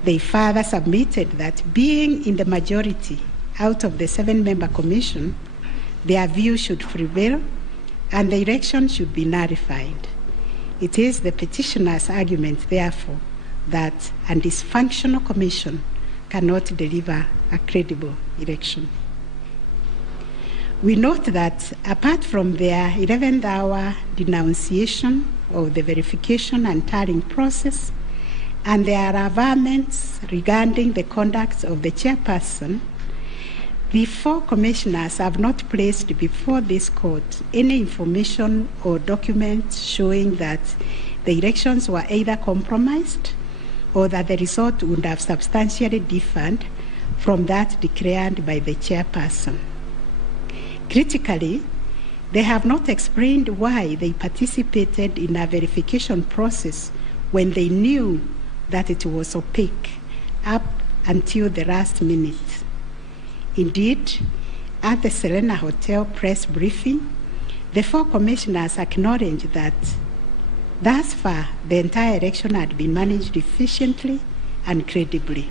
They further submitted that being in the majority out of the 7-member commission, their view should prevail and the election should be nullified. It is the petitioner's argument, therefore, that a dysfunctional commission cannot deliver a credible election. We note that apart from their 11th hour denunciation of the verification and tallying process and their averments regarding the conduct of the chairperson, the 4 commissioners have not placed before this court any information or documents showing that the elections were either compromised or that the result would have substantially differed from that declared by the chairperson. Critically, they have not explained why they participated in a verification process when they knew that it was opaque up until the last minute. Indeed, at the Serena Hotel press briefing, the 4 commissioners acknowledged that thus far the entire election had been managed efficiently and credibly.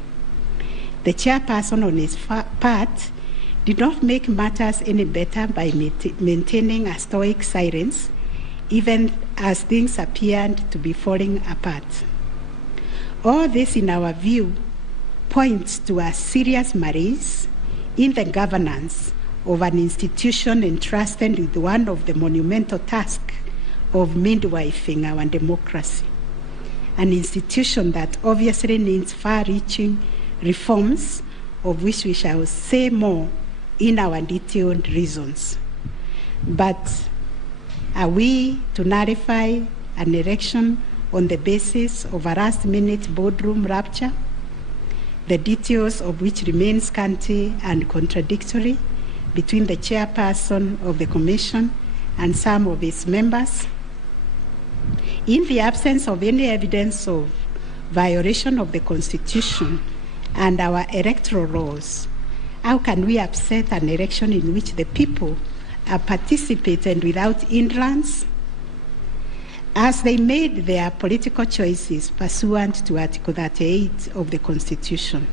The chairperson on his part did not make matters any better by maintaining a stoic silence, even as things appeared to be falling apart. All this, in our view, points to a serious malaise in the governance of an institution entrusted with one of the monumental tasks of midwifing our democracy, an institution that obviously needs far-reaching reforms, of which we shall say more in our detailed reasons. But are we to nullify an election on the basis of a last-minute boardroom rapture, the details of which remain scanty and contradictory between the chairperson of the commission and some of its members? In the absence of any evidence of violation of the Constitution and our electoral laws, how can we upset an election in which the people are participating without hindrance, as they made their political choices pursuant to Article 38 of the Constitution?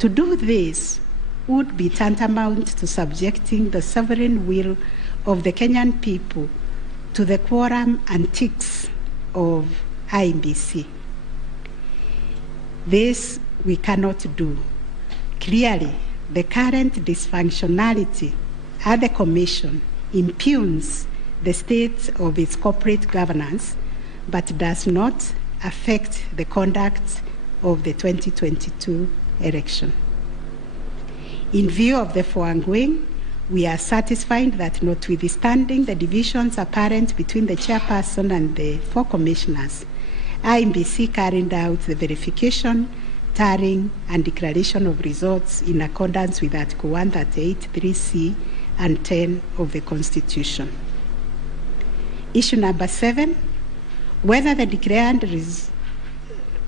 To do this would be tantamount to subjecting the sovereign will of the Kenyan people to the quorum antics of IEBC. This we cannot do. Clearly, the current dysfunctionality at the Commission impugns the state of its corporate governance, but does not affect the conduct of the 2022 election. In view of the foregoing, we are satisfied that notwithstanding the divisions apparent between the chairperson and the 4 commissioners, IEBC carried out the verification, tallying and declaration of results in accordance with Article 138, 3C and 10 of the Constitution. Issue number 7, whether the declared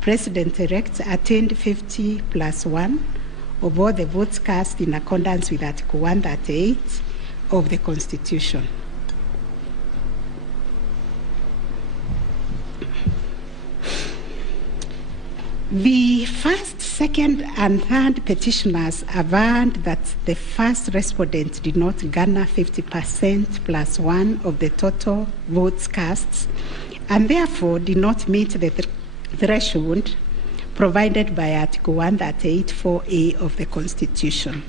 President-elect attained 50+1 of all the votes cast in accordance with Article 138 of the Constitution. The first, second, and third petitioners averred that the first respondent did not garner 50%+1 of the total votes cast, and therefore did not meet the threshold provided by Article 138(4)(a) of the Constitution.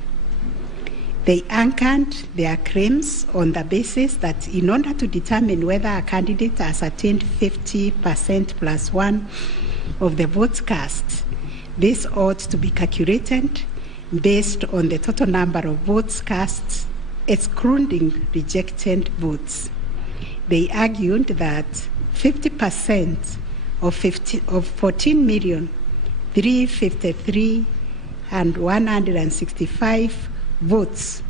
They anchored their claims on the basis that in order to determine whether a candidate has attained 50%+1 of the votes cast, this ought to be calculated based on the total number of votes cast, excluding rejected votes. They argued that 50% of 14,353,165 votes,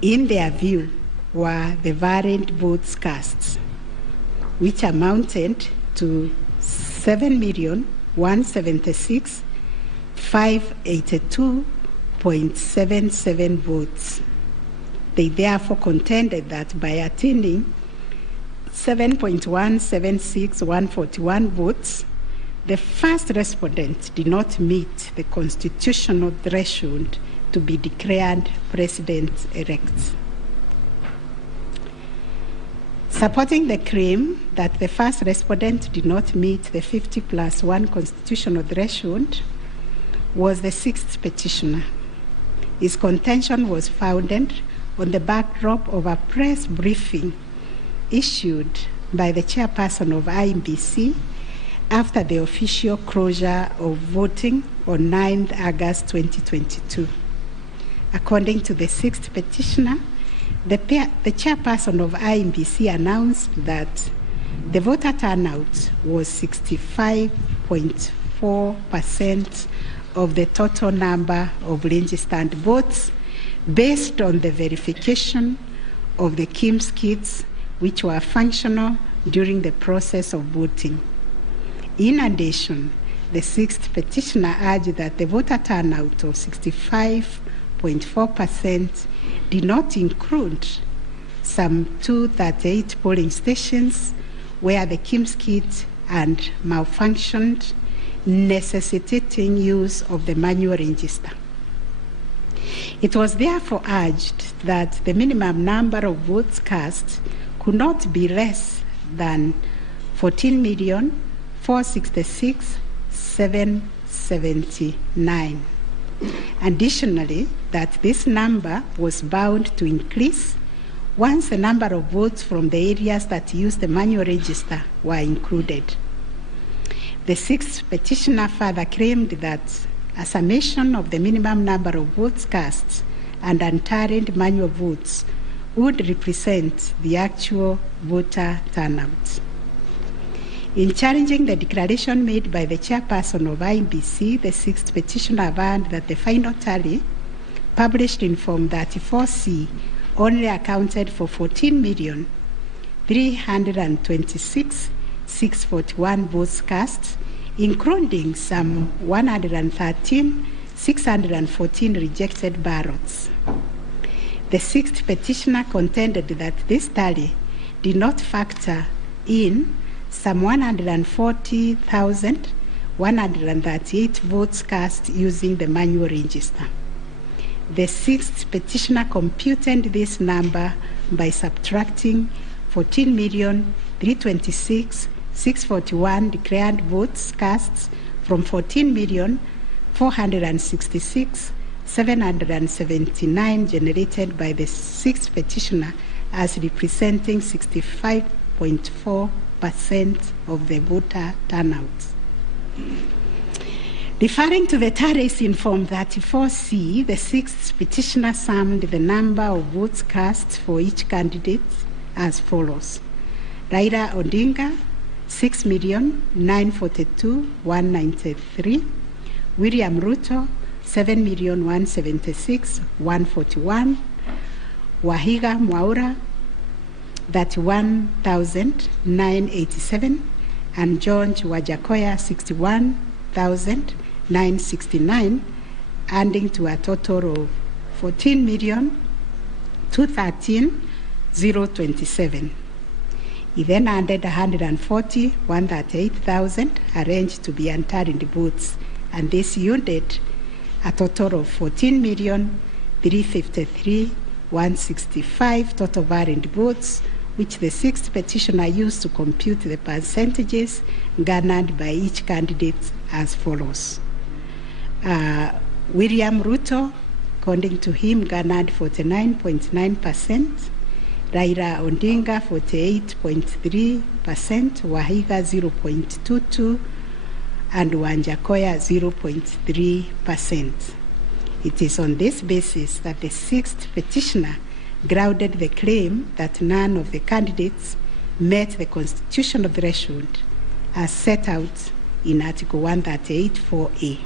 in their view, were the valid votes cast, which amounted to 7,176,582.77 votes. They therefore contended that by attaining 7.176141 votes, the first respondent did not meet the constitutional threshold to be declared president-elect. Supporting the claim that the first respondent did not meet the 50+1 constitutional threshold was the sixth petitioner. His contention was founded on the backdrop of a press briefing issued by the chairperson of IEBC after the official closure of voting on 9th August 2022. According to the sixth petitioner, the chairperson of IEBC announced that the voter turnout was 65.4% of the total number of registered votes based on the verification of the KIMS kits which were functional during the process of voting. In addition, the sixth petitioner urged that the voter turnout of 65.4% did not include some 238 polling stations where the KIMS kit had malfunctioned, necessitating use of the manual register. It was therefore urged that the minimum number of votes cast could not be less than 14,466,779. Additionally, that this number was bound to increase once the number of votes from the areas that used the manual register were included. The sixth petitioner further claimed that a summation of the minimum number of votes cast and untallied manual votes would represent the actual voter turnout. In challenging the declaration made by the chairperson of IEBC, the sixth petitioner averred that the final tally, published in Form 34C, only accounted for 14,326,641 votes cast, including some 113,614 rejected ballots. The sixth petitioner contended that this tally did not factor in some 140,138 votes cast using the manual register. The sixth petitioner computed this number by subtracting 14,326,641 declared votes cast from 14,466,779 generated by the sixth petitioner as representing 65.4% of the voter turnout. Referring to the tallies in Form 34C, the sixth petitioner summed the number of votes cast for each candidate as follows: Raila Odinga, 6,942,193; William Ruto, 7,176,141. Wahiga Mwaura, 31,987. And George Wajakoya, 61,969, adding to a total of 14,213,027. He then added 138,000 arranged to be entered in the booths, and this yielded a total of 14,353,165 total valid votes, which the sixth petitioner used to compute the percentages garnered by each candidate as follows. William Ruto, according to him, garnered 49.9%, Raila Odinga 48.3%, Wahiga 0.22%, and Wanjakoya 0.3%. It is on this basis that the sixth petitioner grounded the claim that none of the candidates met the constitutional threshold as set out in Article 138(4)(a).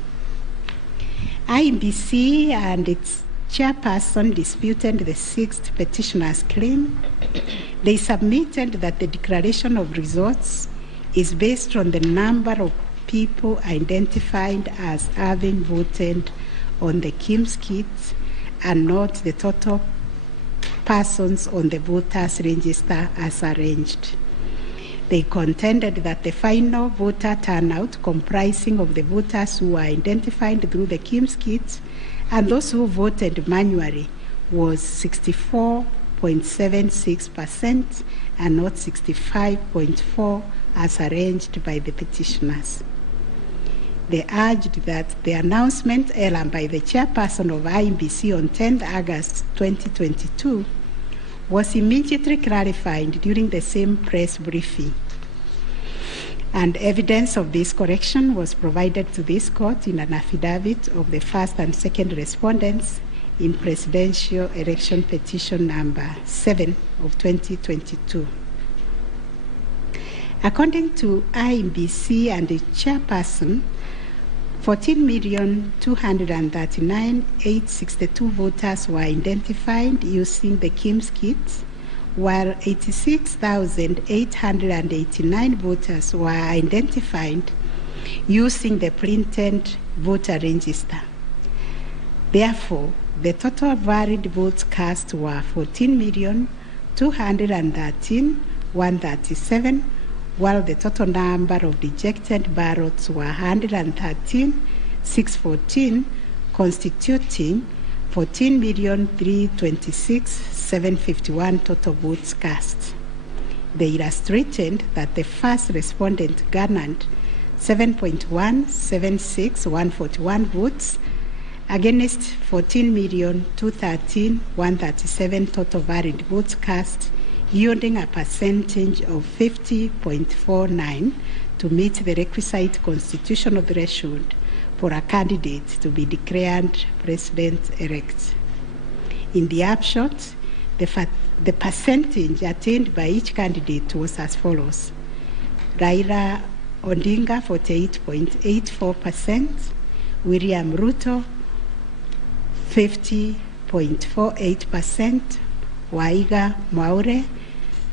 IEBC and its chairperson disputed the sixth petitioner's claim. They submitted that the declaration of results is based on the number of people identified as having voted on the KIMS kit and not the total persons on the voters' register as arranged. They contended that the final voter turnout, comprising of the voters who were identified through the KIMS kit and those who voted manually, was 64.76% and not 65.4% as arranged by the petitioners. They urged that the announcement error by the chairperson of IEBC on 10th August 2022 was immediately clarified during the same press briefing. And evidence of this correction was provided to this court in an affidavit of the first and second respondents in Presidential Election Petition number 7 of 2022. According to IEBC and the chairperson, 14,239,862 voters were identified using the KIMS kit, while 86,889 voters were identified using the printed voter register. Therefore, the total valid votes cast were 14,213,137, while the total number of rejected ballots were 113,614, constituting 14,326,751 total votes cast. They illustrated that the first respondent garnered 7.176,141 votes against 14,213,137 total valid votes cast, yielding a percentage of 50.49 to meet the requisite constitutional threshold for a candidate to be declared president-elect. In the upshot, the percentage attained by each candidate was as follows: Raila Odinga 48.84%, William Ruto 50.48%, Wahiga Mwaura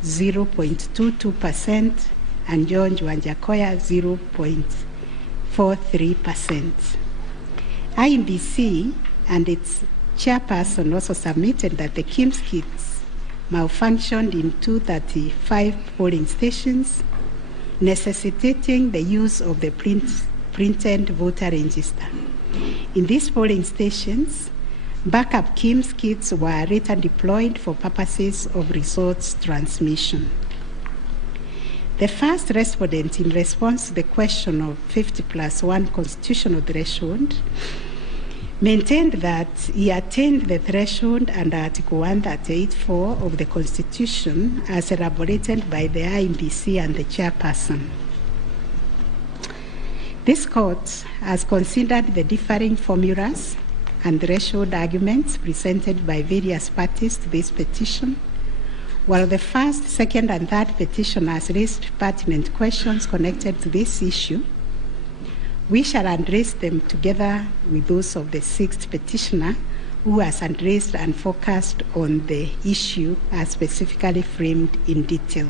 0.22%, and George Wanjakoya 0.43%. IEBC and its chairperson also submitted that the KIMS kits malfunctioned in 235 polling stations, necessitating the use of the printed voter register. In these polling stations, backup KIMS kits were later deployed for purposes of results transmission. The first respondent, in response to the question of 50+1 constitutional threshold, maintained that he attained the threshold under Article 138(4) of the Constitution as elaborated by the IEBC and the chairperson. This court has considered the differing formulas and threshold arguments presented by various parties to this petition, while the first, second, and third petitioners raised pertinent questions connected to this issue. We shall address them together with those of the sixth petitioner, who has addressed and focused on the issue as specifically framed in detail.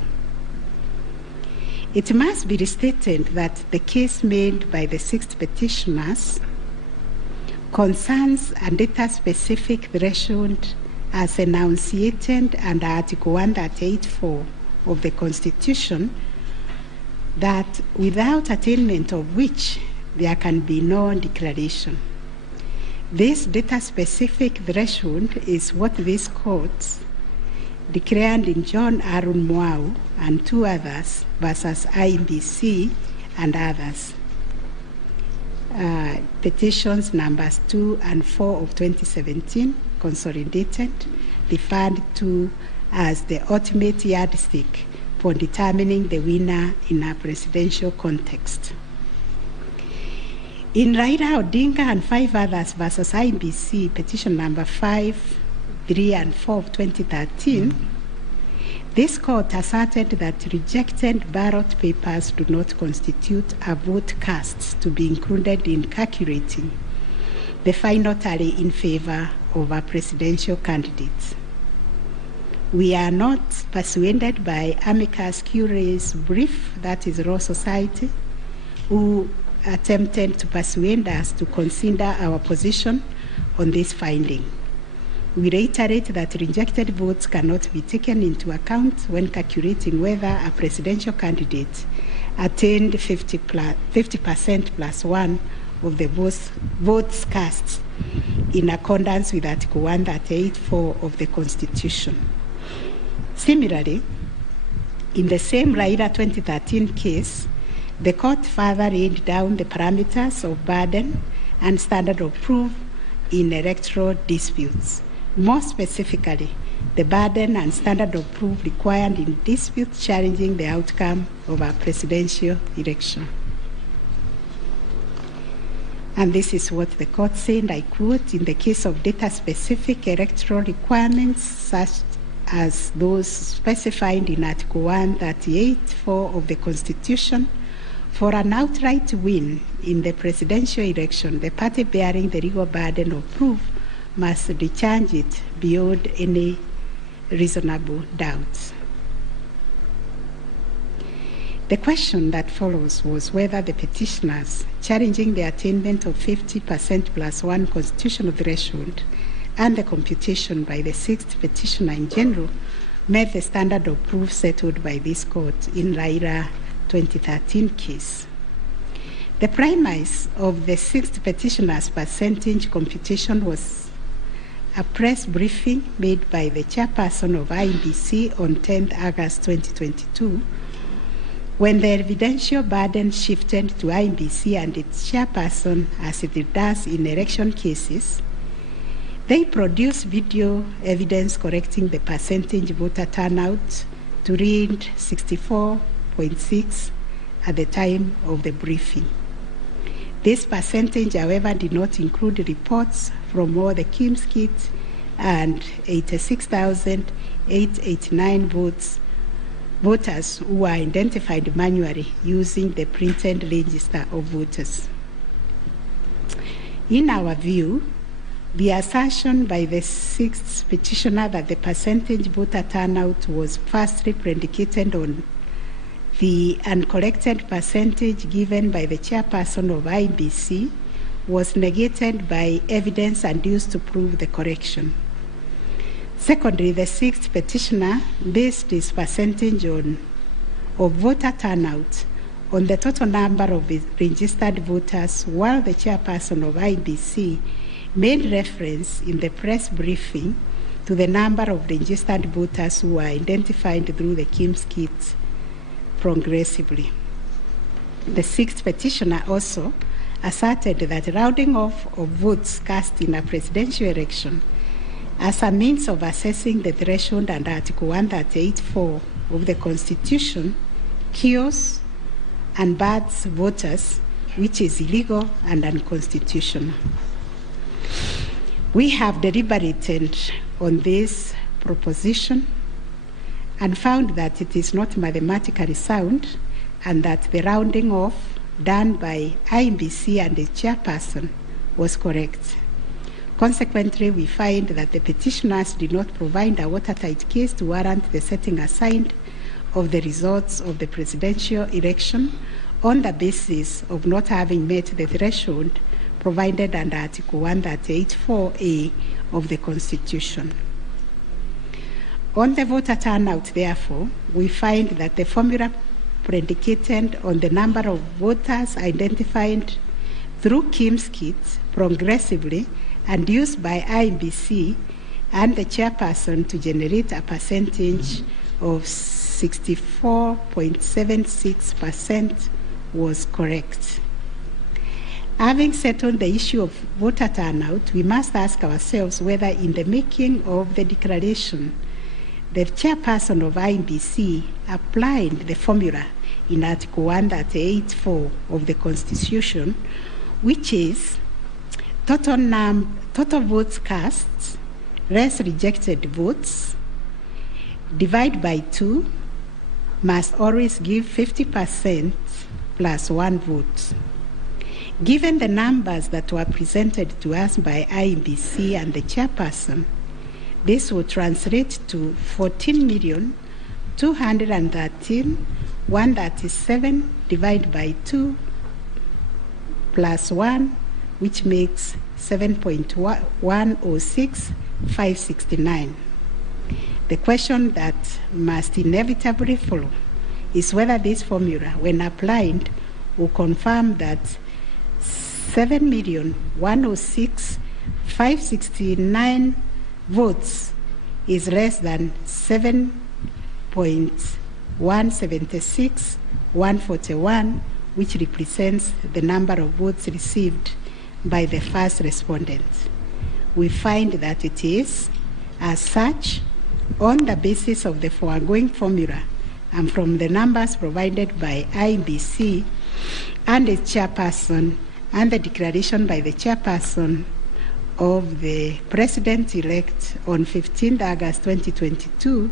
It must be restated that the case made by the sixth petitioners concerns a data-specific threshold as enunciated under Article 138(4) of the Constitution, that without attainment of which there can be no declaration. This data-specific threshold is what these courts declared in John Arun Mwau and two others versus IBC and others. Petitions numbers 2 and 4 of 2017, consolidated, referred to as the ultimate yardstick for determining the winner in a presidential context. In Raila Odinga and 5 others versus IBC, petition number 5, 3, and 4 of 2013, this court asserted that rejected ballot papers do not constitute a vote cast to be included in calculating the final tally in favor of a presidential candidate. We are not persuaded by amicus curiae's brief, that is Law Society, who attempted to persuade us to consider our position on this finding. We reiterate that rejected votes cannot be taken into account when calculating whether a presidential candidate attained 50% plus 1 of the votes cast in accordance with Article 138(4) of the Constitution. Similarly, in the same Raila 2013 case, the court further laid down the parameters of burden and standard of proof in electoral disputes. More specifically, the burden and standard of proof required in disputes challenging the outcome of a presidential election. And this is what the court said, I quote, "In the case of data-specific electoral requirements, such as those specified in Article 138(4) of the Constitution, for an outright win in the presidential election, the party bearing the legal burden of proof must discharge it beyond any reasonable doubt." The question that follows was whether the petitioners challenging the attainment of 50% plus 1 constitutional threshold and the computation by the sixth petitioner in general met the standard of proof settled by this court in Raila 2013 case. The premise of the sixth petitioner's percentage computation was a press briefing made by the chairperson of IBC on 10th August 2022, when the evidential burden shifted to IBC and its chairperson, as it does in election cases. They produced video evidence correcting the percentage voter turnout to read 64.6 at the time of the briefing. This percentage, however, did not include reports from all the Kim's kits and 86,889 voters who were identified manually using the printed register of voters. In our view, the assertion by the sixth petitioner that the percentage voter turnout was firstly predicated on the uncorrected percentage given by the chairperson of IBC was negated by evidence adduced to prove the correction. Secondly, the sixth petitioner based his percentage of voter turnout on the total number of registered voters, while the chairperson of IBC made reference in the press briefing to the number of registered voters who were identified through the Kim's kits progressively. The sixth petitioner also asserted that rounding off of votes cast in a presidential election as a means of assessing the threshold under Article 138(4) of the Constitution kills and bars voters, which is illegal and unconstitutional. We have deliberated on this proposition and found that it is not mathematically sound and that the rounding off done by IEBC and the chairperson was correct. Consequently, we find that the petitioners did not provide a watertight case to warrant the setting aside of the results of the presidential election on the basis of not having met the threshold provided under Article 138(4)(a) of the Constitution. On the voter turnout, therefore, we find that the formula predicated on the number of voters identified through KIMS kits progressively and used by IEBC and the chairperson to generate a percentage of 64.76% was correct. Having settled the issue of voter turnout, we must ask ourselves whether in the making of the declaration, the chairperson of IEBC applied the formula in Article 138(4) of the Constitution, which is total votes cast less rejected votes divide by 2 must always give 50% plus 1 vote. Given the numbers that were presented to us by IEBC and the chairperson, this would translate to 14,213,137 divided by 2 plus 1, which makes 7.106569. The question that must inevitably follow is whether this formula, when applied, will confirm that 7,106,569 votes is less than 7.176,141, which represents the number of votes received by the first respondent. We find that it is, as such, on the basis of the foregoing formula and from the numbers provided by IEBC and the chairperson and the declaration by the chairperson of the president-elect on 15th August 2022,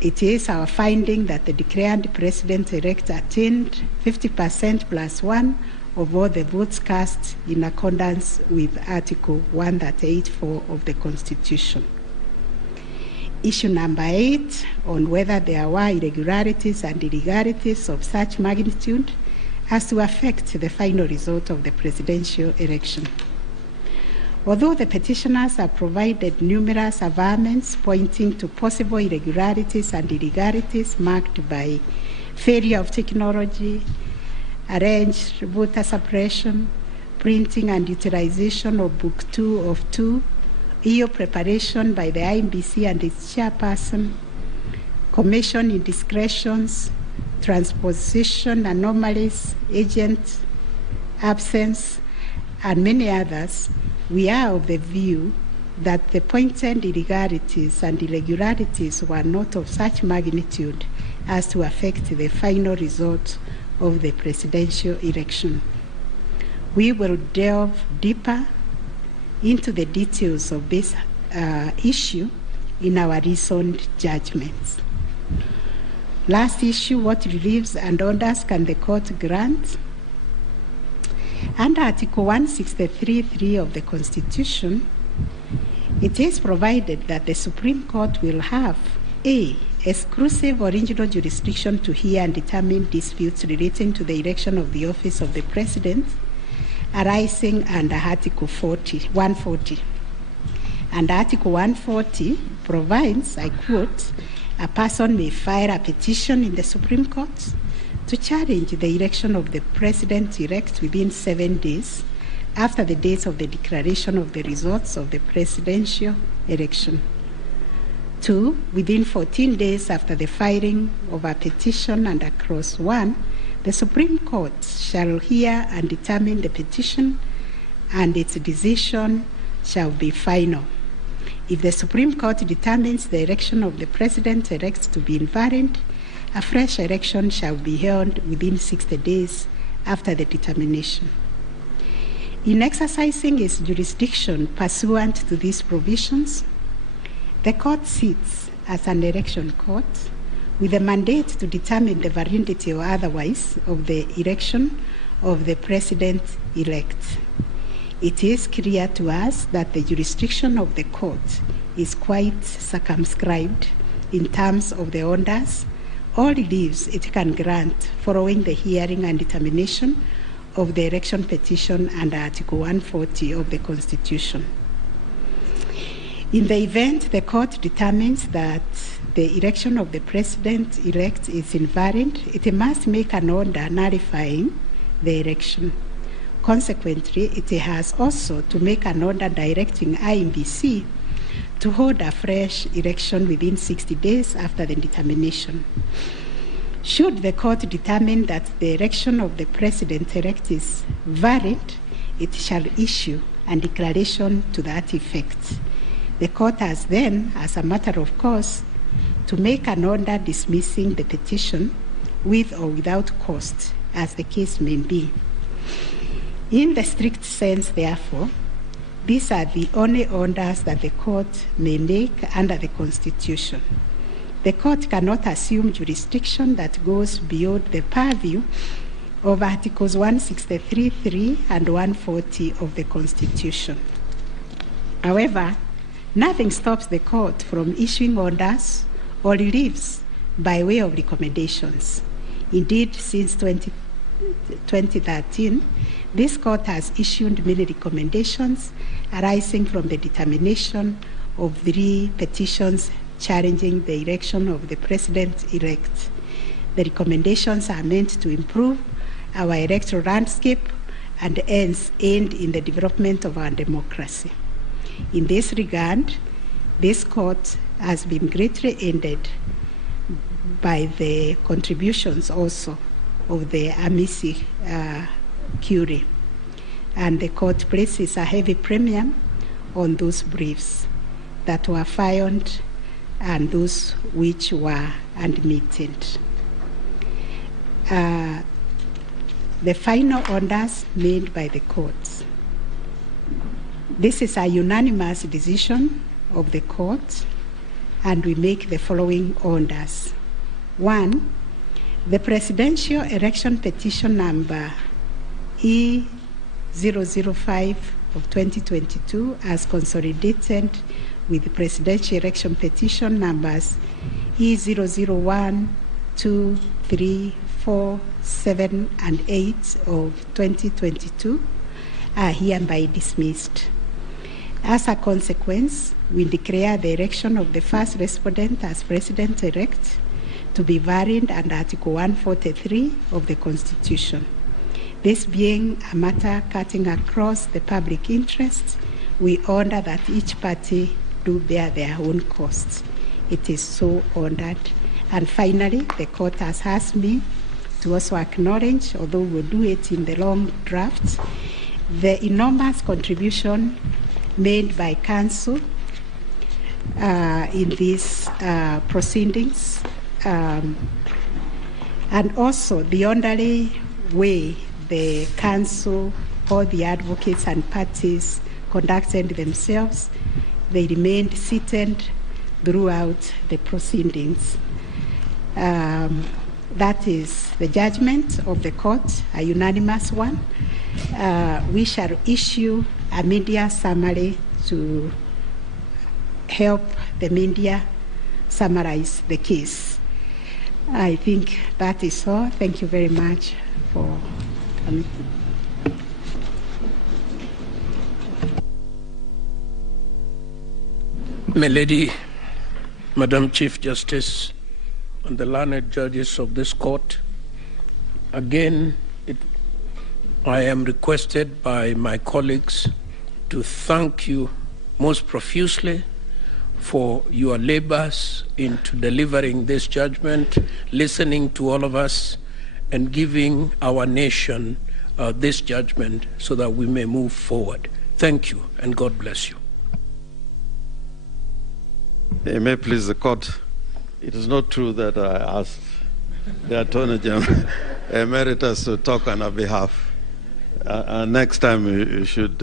it is our finding that the declared president-elect attained 50% plus 1 of all the votes cast in accordance with Article 138(4) of the Constitution. Issue number 8, on whether there were irregularities and illegalities of such magnitude as to affect the final result of the presidential election. Although the petitioners have provided numerous averments pointing to possible irregularities and illegalities marked by failure of technology, arranged voter suppression, printing and utilization of Book 2 of 2, EU preparation by the IEBC and its chairperson, commission indiscretions, transposition anomalies, agent absence, and many others, we are of the view that the pointed illegalities and irregularities were not of such magnitude as to affect the final result of the presidential election. We will delve deeper into the details of this issue in our recent judgments. Last issue, what reliefs and orders can the court grant? Under Article 163(3) of the Constitution, it is provided that the Supreme Court will have A, exclusive original jurisdiction to hear and determine disputes relating to the election of the office of the President arising under Article 140. And Article 140 provides, I quote, a person may file a petition in the Supreme Court to challenge the election of the President-elect within 7 days after the date of the declaration of the results of the presidential election. 2, within 14 days after the filing of a petition under Clause 1, the Supreme Court shall hear and determine the petition, and its decision shall be final. If the Supreme Court determines the election of the President-elect to be invalid, a fresh election shall be held within 60 days after the determination. In exercising its jurisdiction pursuant to these provisions, the court sits as an election court with a mandate to determine the validity or otherwise of the election of the president-elect. It is clear to us that the jurisdiction of the court is quite circumscribed in terms of the orders or reliefs it can grant following the hearing and determination of the election petition under Article 140 of the Constitution. In the event the court determines that the election of the president-elect is invalid, it must make an order nullifying the election. Consequently, it has also to make an order directing IEBC to hold a fresh election within 60 days after the determination. Should the court determine that the election of the president-elect is valid, it shall issue a declaration to that effect. The court has then, as a matter of course, to make an order dismissing the petition with or without cost, as the case may be. In the strict sense, therefore, these are the only orders that the court may make under the Constitution. The court cannot assume jurisdiction that goes beyond the purview of Articles 163(3) and 140 of the Constitution. However, nothing stops the court from issuing orders or reliefs by way of recommendations. Indeed, since 2013, this court has issued many recommendations arising from the determination of 3 petitions challenging the election of the president-elect. The recommendations are meant to improve our electoral landscape and hence aid in the development of our democracy. In this regard, this court has been greatly aided by the contributions also of the amici curiae, and the court places a heavy premium on those briefs that were filed and those which were admitted. The final orders made by the courts. This is a unanimous decision of the court, and we make the following orders. 1, the presidential election petition number E005 of 2022 as consolidated with the presidential election petition numbers E001, 2, 3, 4, 7, and 8 of 2022 are hereby dismissed. As a consequence, we declare the election of the first respondent as president-elect to be valid under Article 143 of the Constitution. This being a matter cutting across the public interest, we order that each party do bear their own costs. It is so ordered. And finally, the court has asked me to also acknowledge, although we'll do it in the long draft, the enormous contribution made by counsel in these proceedings, and also the orderly way the counsel, all the advocates and parties conducted themselves. They remained seated throughout the proceedings. That is the judgment of the court, a unanimous one. We shall issue a media summary to help the media summarize the case. I think that is all. Thank you very much for coming. My Lady, Madam Chief Justice, and the learned judges of this court, again, I am requested by my colleagues to thank you most profusely for your labors into delivering this judgment, listening to all of us, and giving our nation this judgment so that we may move forward. Thank you, and God bless you. It may please the court. It is not true that I asked the Attorney General Emeritus to talk on our behalf. Next time you should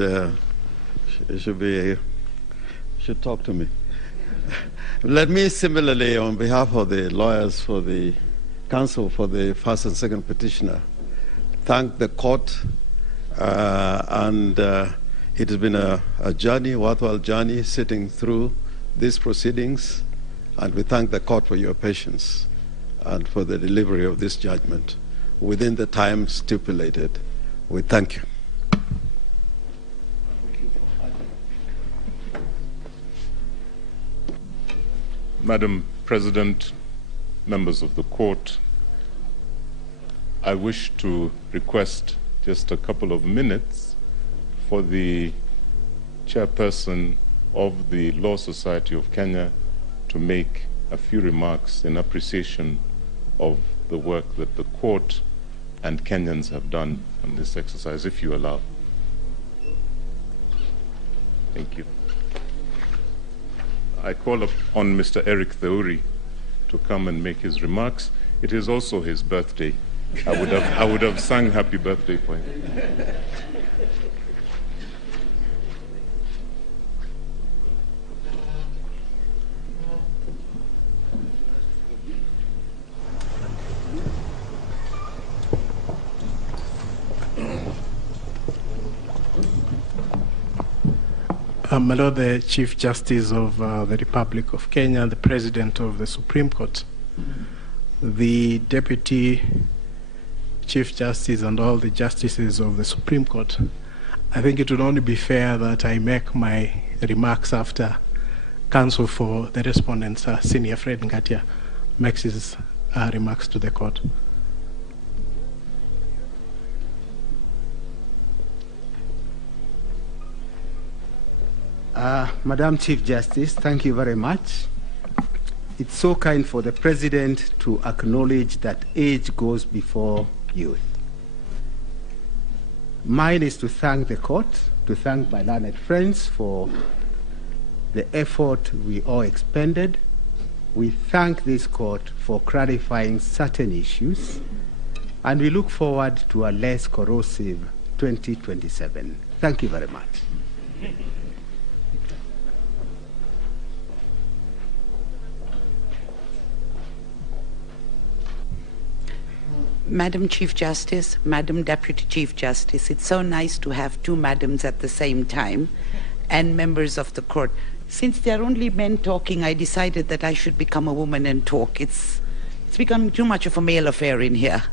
talk to me. Let me similarly, on behalf of the lawyers for the counsel for the first and second petitioner, thank the court, and it has been a journey, worthwhile journey, sitting through these proceedings, and we thank the court for your patience and for the delivery of this judgment within the time stipulated. We thank you. Madam President, members of the court, I wish to request just a couple of minutes for the chairperson of the Law Society of Kenya to make a few remarks in appreciation of the work that the court and Kenyans have done on this exercise, if you allow. Thank you. I call upon Mr. Eric Theuri to come and make his remarks. It is also his birthday. I would have sung happy birthday for him. My Lord, the Chief Justice of the Republic of Kenya, the President of the Supreme Court, the Deputy Chief Justice and all the Justices of the Supreme Court, I think it would only be fair that I make my remarks after counsel for the respondents, Senior Fred Ngatia, makes his remarks to the court. Madam Chief Justice, thank you very much. It's so kind for the President to acknowledge that age goes before youth. Mine is to thank the court, to thank my learned friends for the effort we all expended. We thank this court for clarifying certain issues, and we look forward to a less corrosive 2027. Thank you very much. Madam Chief Justice, Madam Deputy Chief Justice, it's so nice to have two madams at the same time, and members of the court. Since there are only men talking, I decided that I should become a woman and talk. It's become too much of a male affair in here.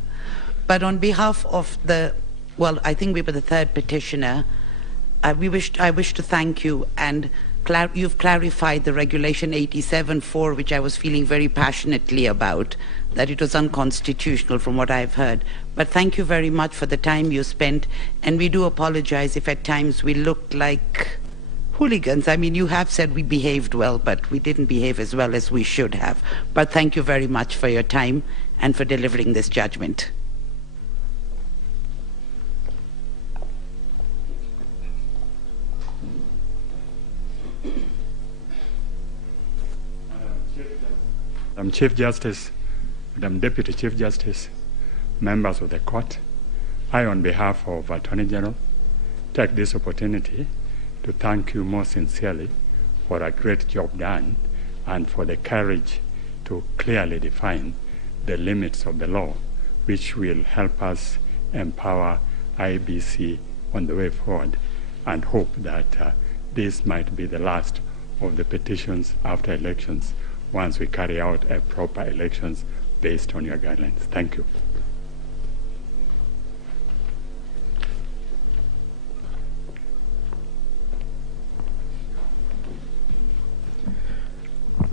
But on behalf of the, well, I think we were the third petitioner, I wish to thank you, and you've clarified the Regulation 87.4, which I was feeling very passionately about, that it was unconstitutional from what I've heard. But thank you very much for the time you spent, and we do apologize if at times we looked like hooligans. I mean, you have said we behaved well, but we didn't behave as well as we should have. But thank you very much for your time and for delivering this judgment. Madam Chief Justice, Madam Deputy Chief Justice, members of the court, I, on behalf of Attorney General, take this opportunity to thank you most sincerely for a great job done and for the courage to clearly define the limits of the law, which will help us empower IBC on the way forward, and hope that this might be the last of the petitions after elections once we carry out a proper elections based on your guidelines. Thank you.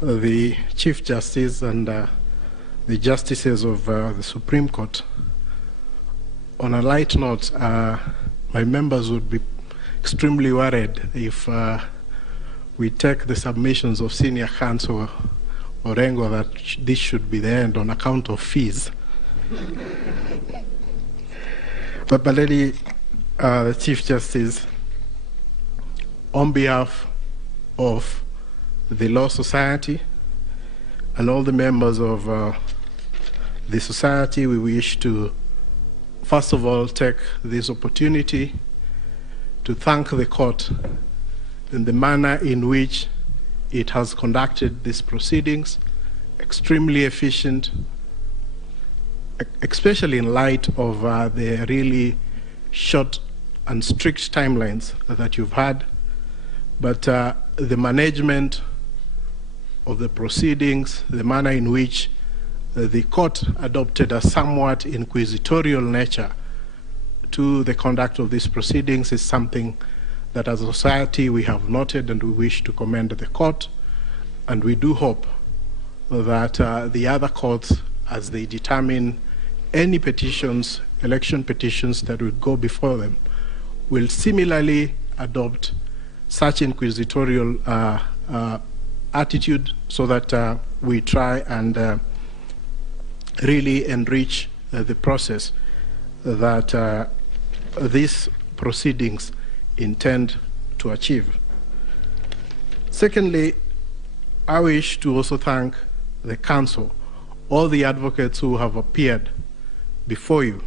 The Chief Justice and the Justices of the Supreme Court, on a light note, my members would be extremely worried if we take the submissions of Senior Counsel Orengo that this should be the end on account of fees. But Baleli, the Chief Justice, on behalf of the Law Society and all the members of the society, we wish to, first of all, take this opportunity to thank the court in the manner in which it has conducted these proceedings extremely efficient, especially in light of the really short and strict timelines that you've had. But the management of the proceedings, the manner in which the court adopted a somewhat inquisitorial nature to the conduct of these proceedings is something that as a society we have noted, and we wish to commend the court. And we do hope that the other courts, as they determine any petitions, election petitions that will go before them, will similarly adopt such inquisitorial attitude, so that we try and really enrich the process that these proceedings intend to achieve. Secondly, I wish to also thank the council, all the advocates who have appeared before you.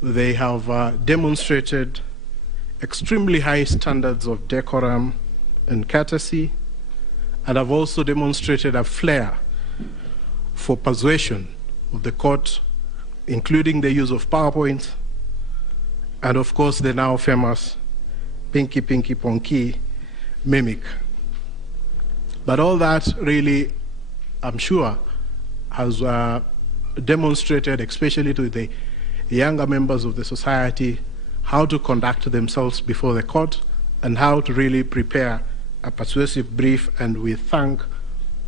They have demonstrated extremely high standards of decorum and courtesy, and have also demonstrated a flair for persuasion of the court, including the use of PowerPoints, and of course the now famous Pinky Pinky Ponky mimic. But all that really, I'm sure, has demonstrated, especially to the younger members of the society, how to conduct themselves before the court and how to really prepare a persuasive brief. And we thank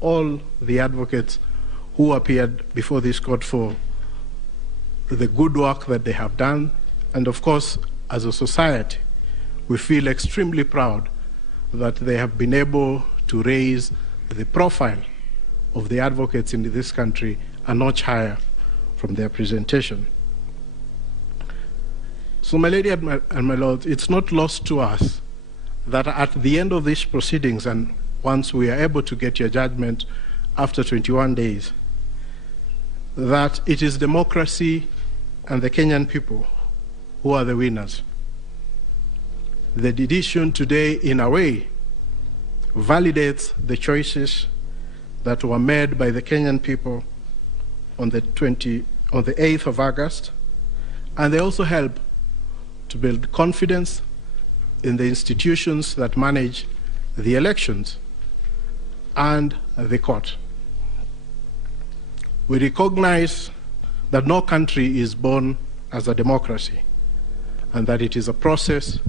all the advocates who appeared before this court for the good work that they have done. And of course, as a society, we feel extremely proud that they have been able to raise the profile of the advocates in this country a notch higher from their presentation. So, my lady and my lord, it's not lost to us that at the end of these proceedings, and once we are able to get your judgment after 21 days, that it is democracy and the Kenyan people who are the winners. The decision today, in a way, validates the choices that were made by the Kenyan people on the 8th of August, and they also help to build confidence in the institutions that manage the elections and the court. We recognize that no country is born as a democracy, and that it is a process,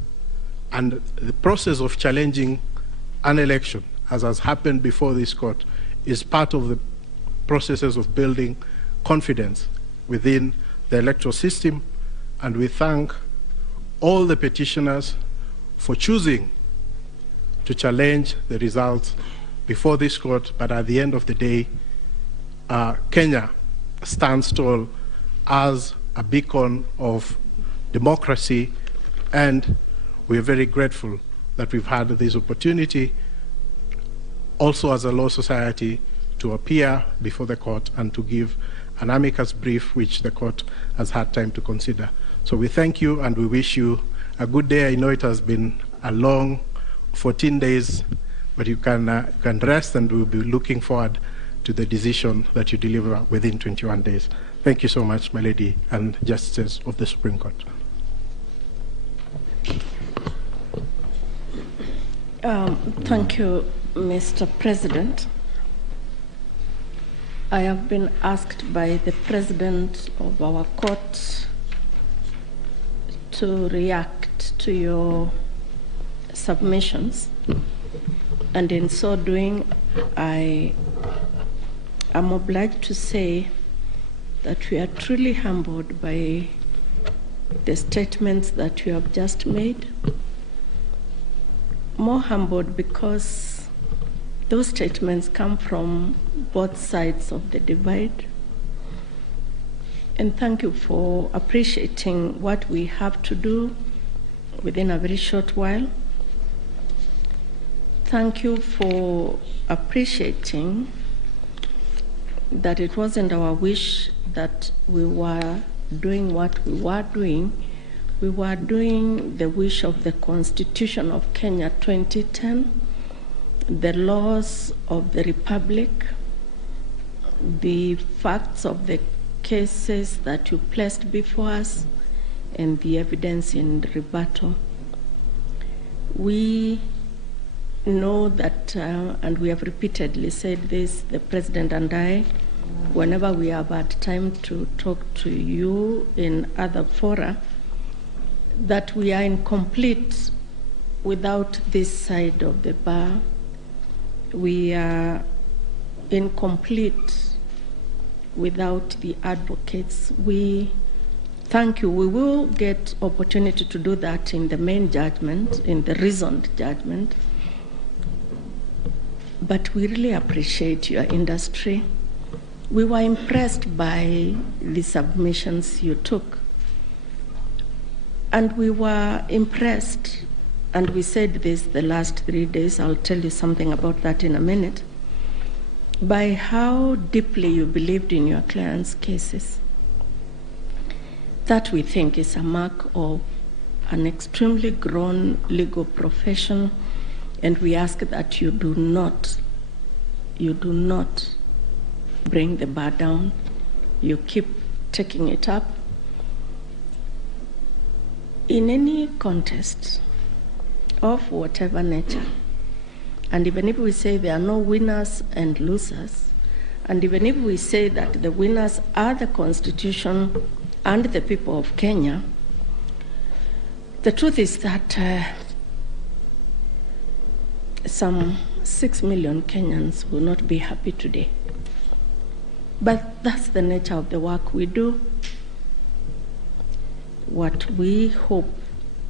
and the process of challenging an election, as has happened before this court, is part of the processes of building confidence within the electoral system. And we thank all the petitioners for choosing to challenge the results before this court. But at the end of the day, Kenya stands tall as a beacon of democracy, and we're very grateful that we've had this opportunity also as a law society to appear before the court and to give an amicus brief which the court has had time to consider. So we thank you and we wish you a good day. I know it has been a long 14 days, but you can rest, and we'll be looking forward to the decision that you deliver within 21 days. Thank you so much, my lady and justices of the Supreme Court. Thank you, Mr. President. I have been asked by the President of our court to react to your submissions, and in so doing, I am obliged to say that we are truly humbled by the statements that you have just made. More humbled because those statements come from both sides of the divide. And thank you for appreciating what we have to do within a very short while. Thank you for appreciating that it wasn't our wish that we were doing what we were doing. We were doing the wish of the Constitution of Kenya 2010, the laws of the Republic, the facts of the cases that you placed before us, and the evidence in rebuttal. We know that, and we have repeatedly said this, the President and I, whenever we have had time to talk to you in other fora, that we are incomplete without this side of the bar. We are incomplete without the advocates. We thank you. We will get opportunity to do that in the main judgment, in the reasoned judgment. But we really appreciate your industry. We were impressed by the submissions you took. And we were impressed, and we said this the last 3 days, I'll tell you something about that in a minute, by how deeply you believed in your clients' cases. That we think is a mark of an extremely grown legal profession, and we ask that you do not bring the bar down. You keep taking it up. In any contest of whatever nature, and even if we say there are no winners and losers, and even if we say that the winners are the Constitution and the people of Kenya, the truth is that some 6 million Kenyans will not be happy today. But that's the nature of the work we do. What we hope,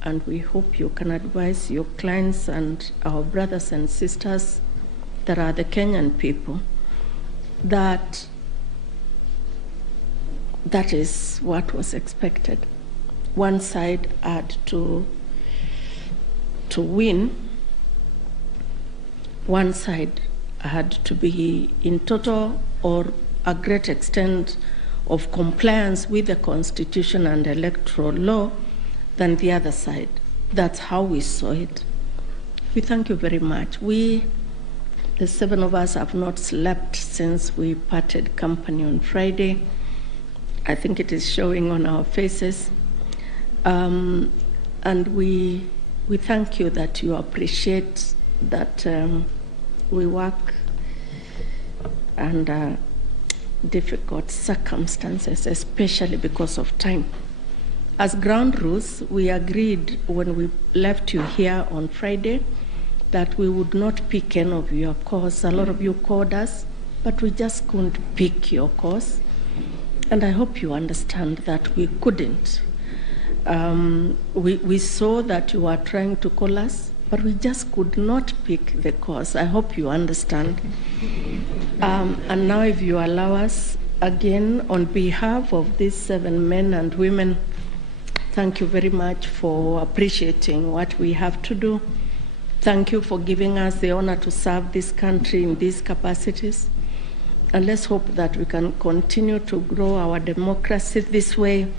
and we hope you can advise your clients and our brothers and sisters that are the Kenyan people, that that is what was expected. One side had to win. One side had to be in total or a great extent of compliance with the Constitution and electoral law than the other side. That's how we saw it. We thank you very much. We, the 7 of us, have not slept since we parted company on Friday. I think it is showing on our faces. And we thank you that you appreciate that we work under difficult circumstances, especially because of time. As ground rules, we agreed when we left you here on Friday that we would not pick any of your calls. A lot of you called us, but we just couldn't pick your calls. And I hope you understand that we couldn't. We saw that you were trying to call us, but we just could not pick the calls. I hope you understand. And now if you allow us, again, on behalf of these 7 men and women, thank you very much for appreciating what we have to do. Thank you for giving us the honor to serve this country in these capacities. And let's hope that we can continue to grow our democracy this way.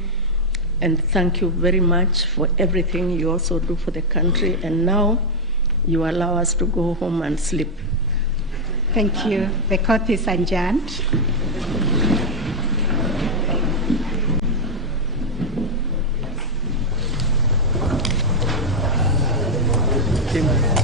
And thank you very much for everything you also do for the country. And now you allow us to go home and sleep. Thank you. The court is adjourned. Kim.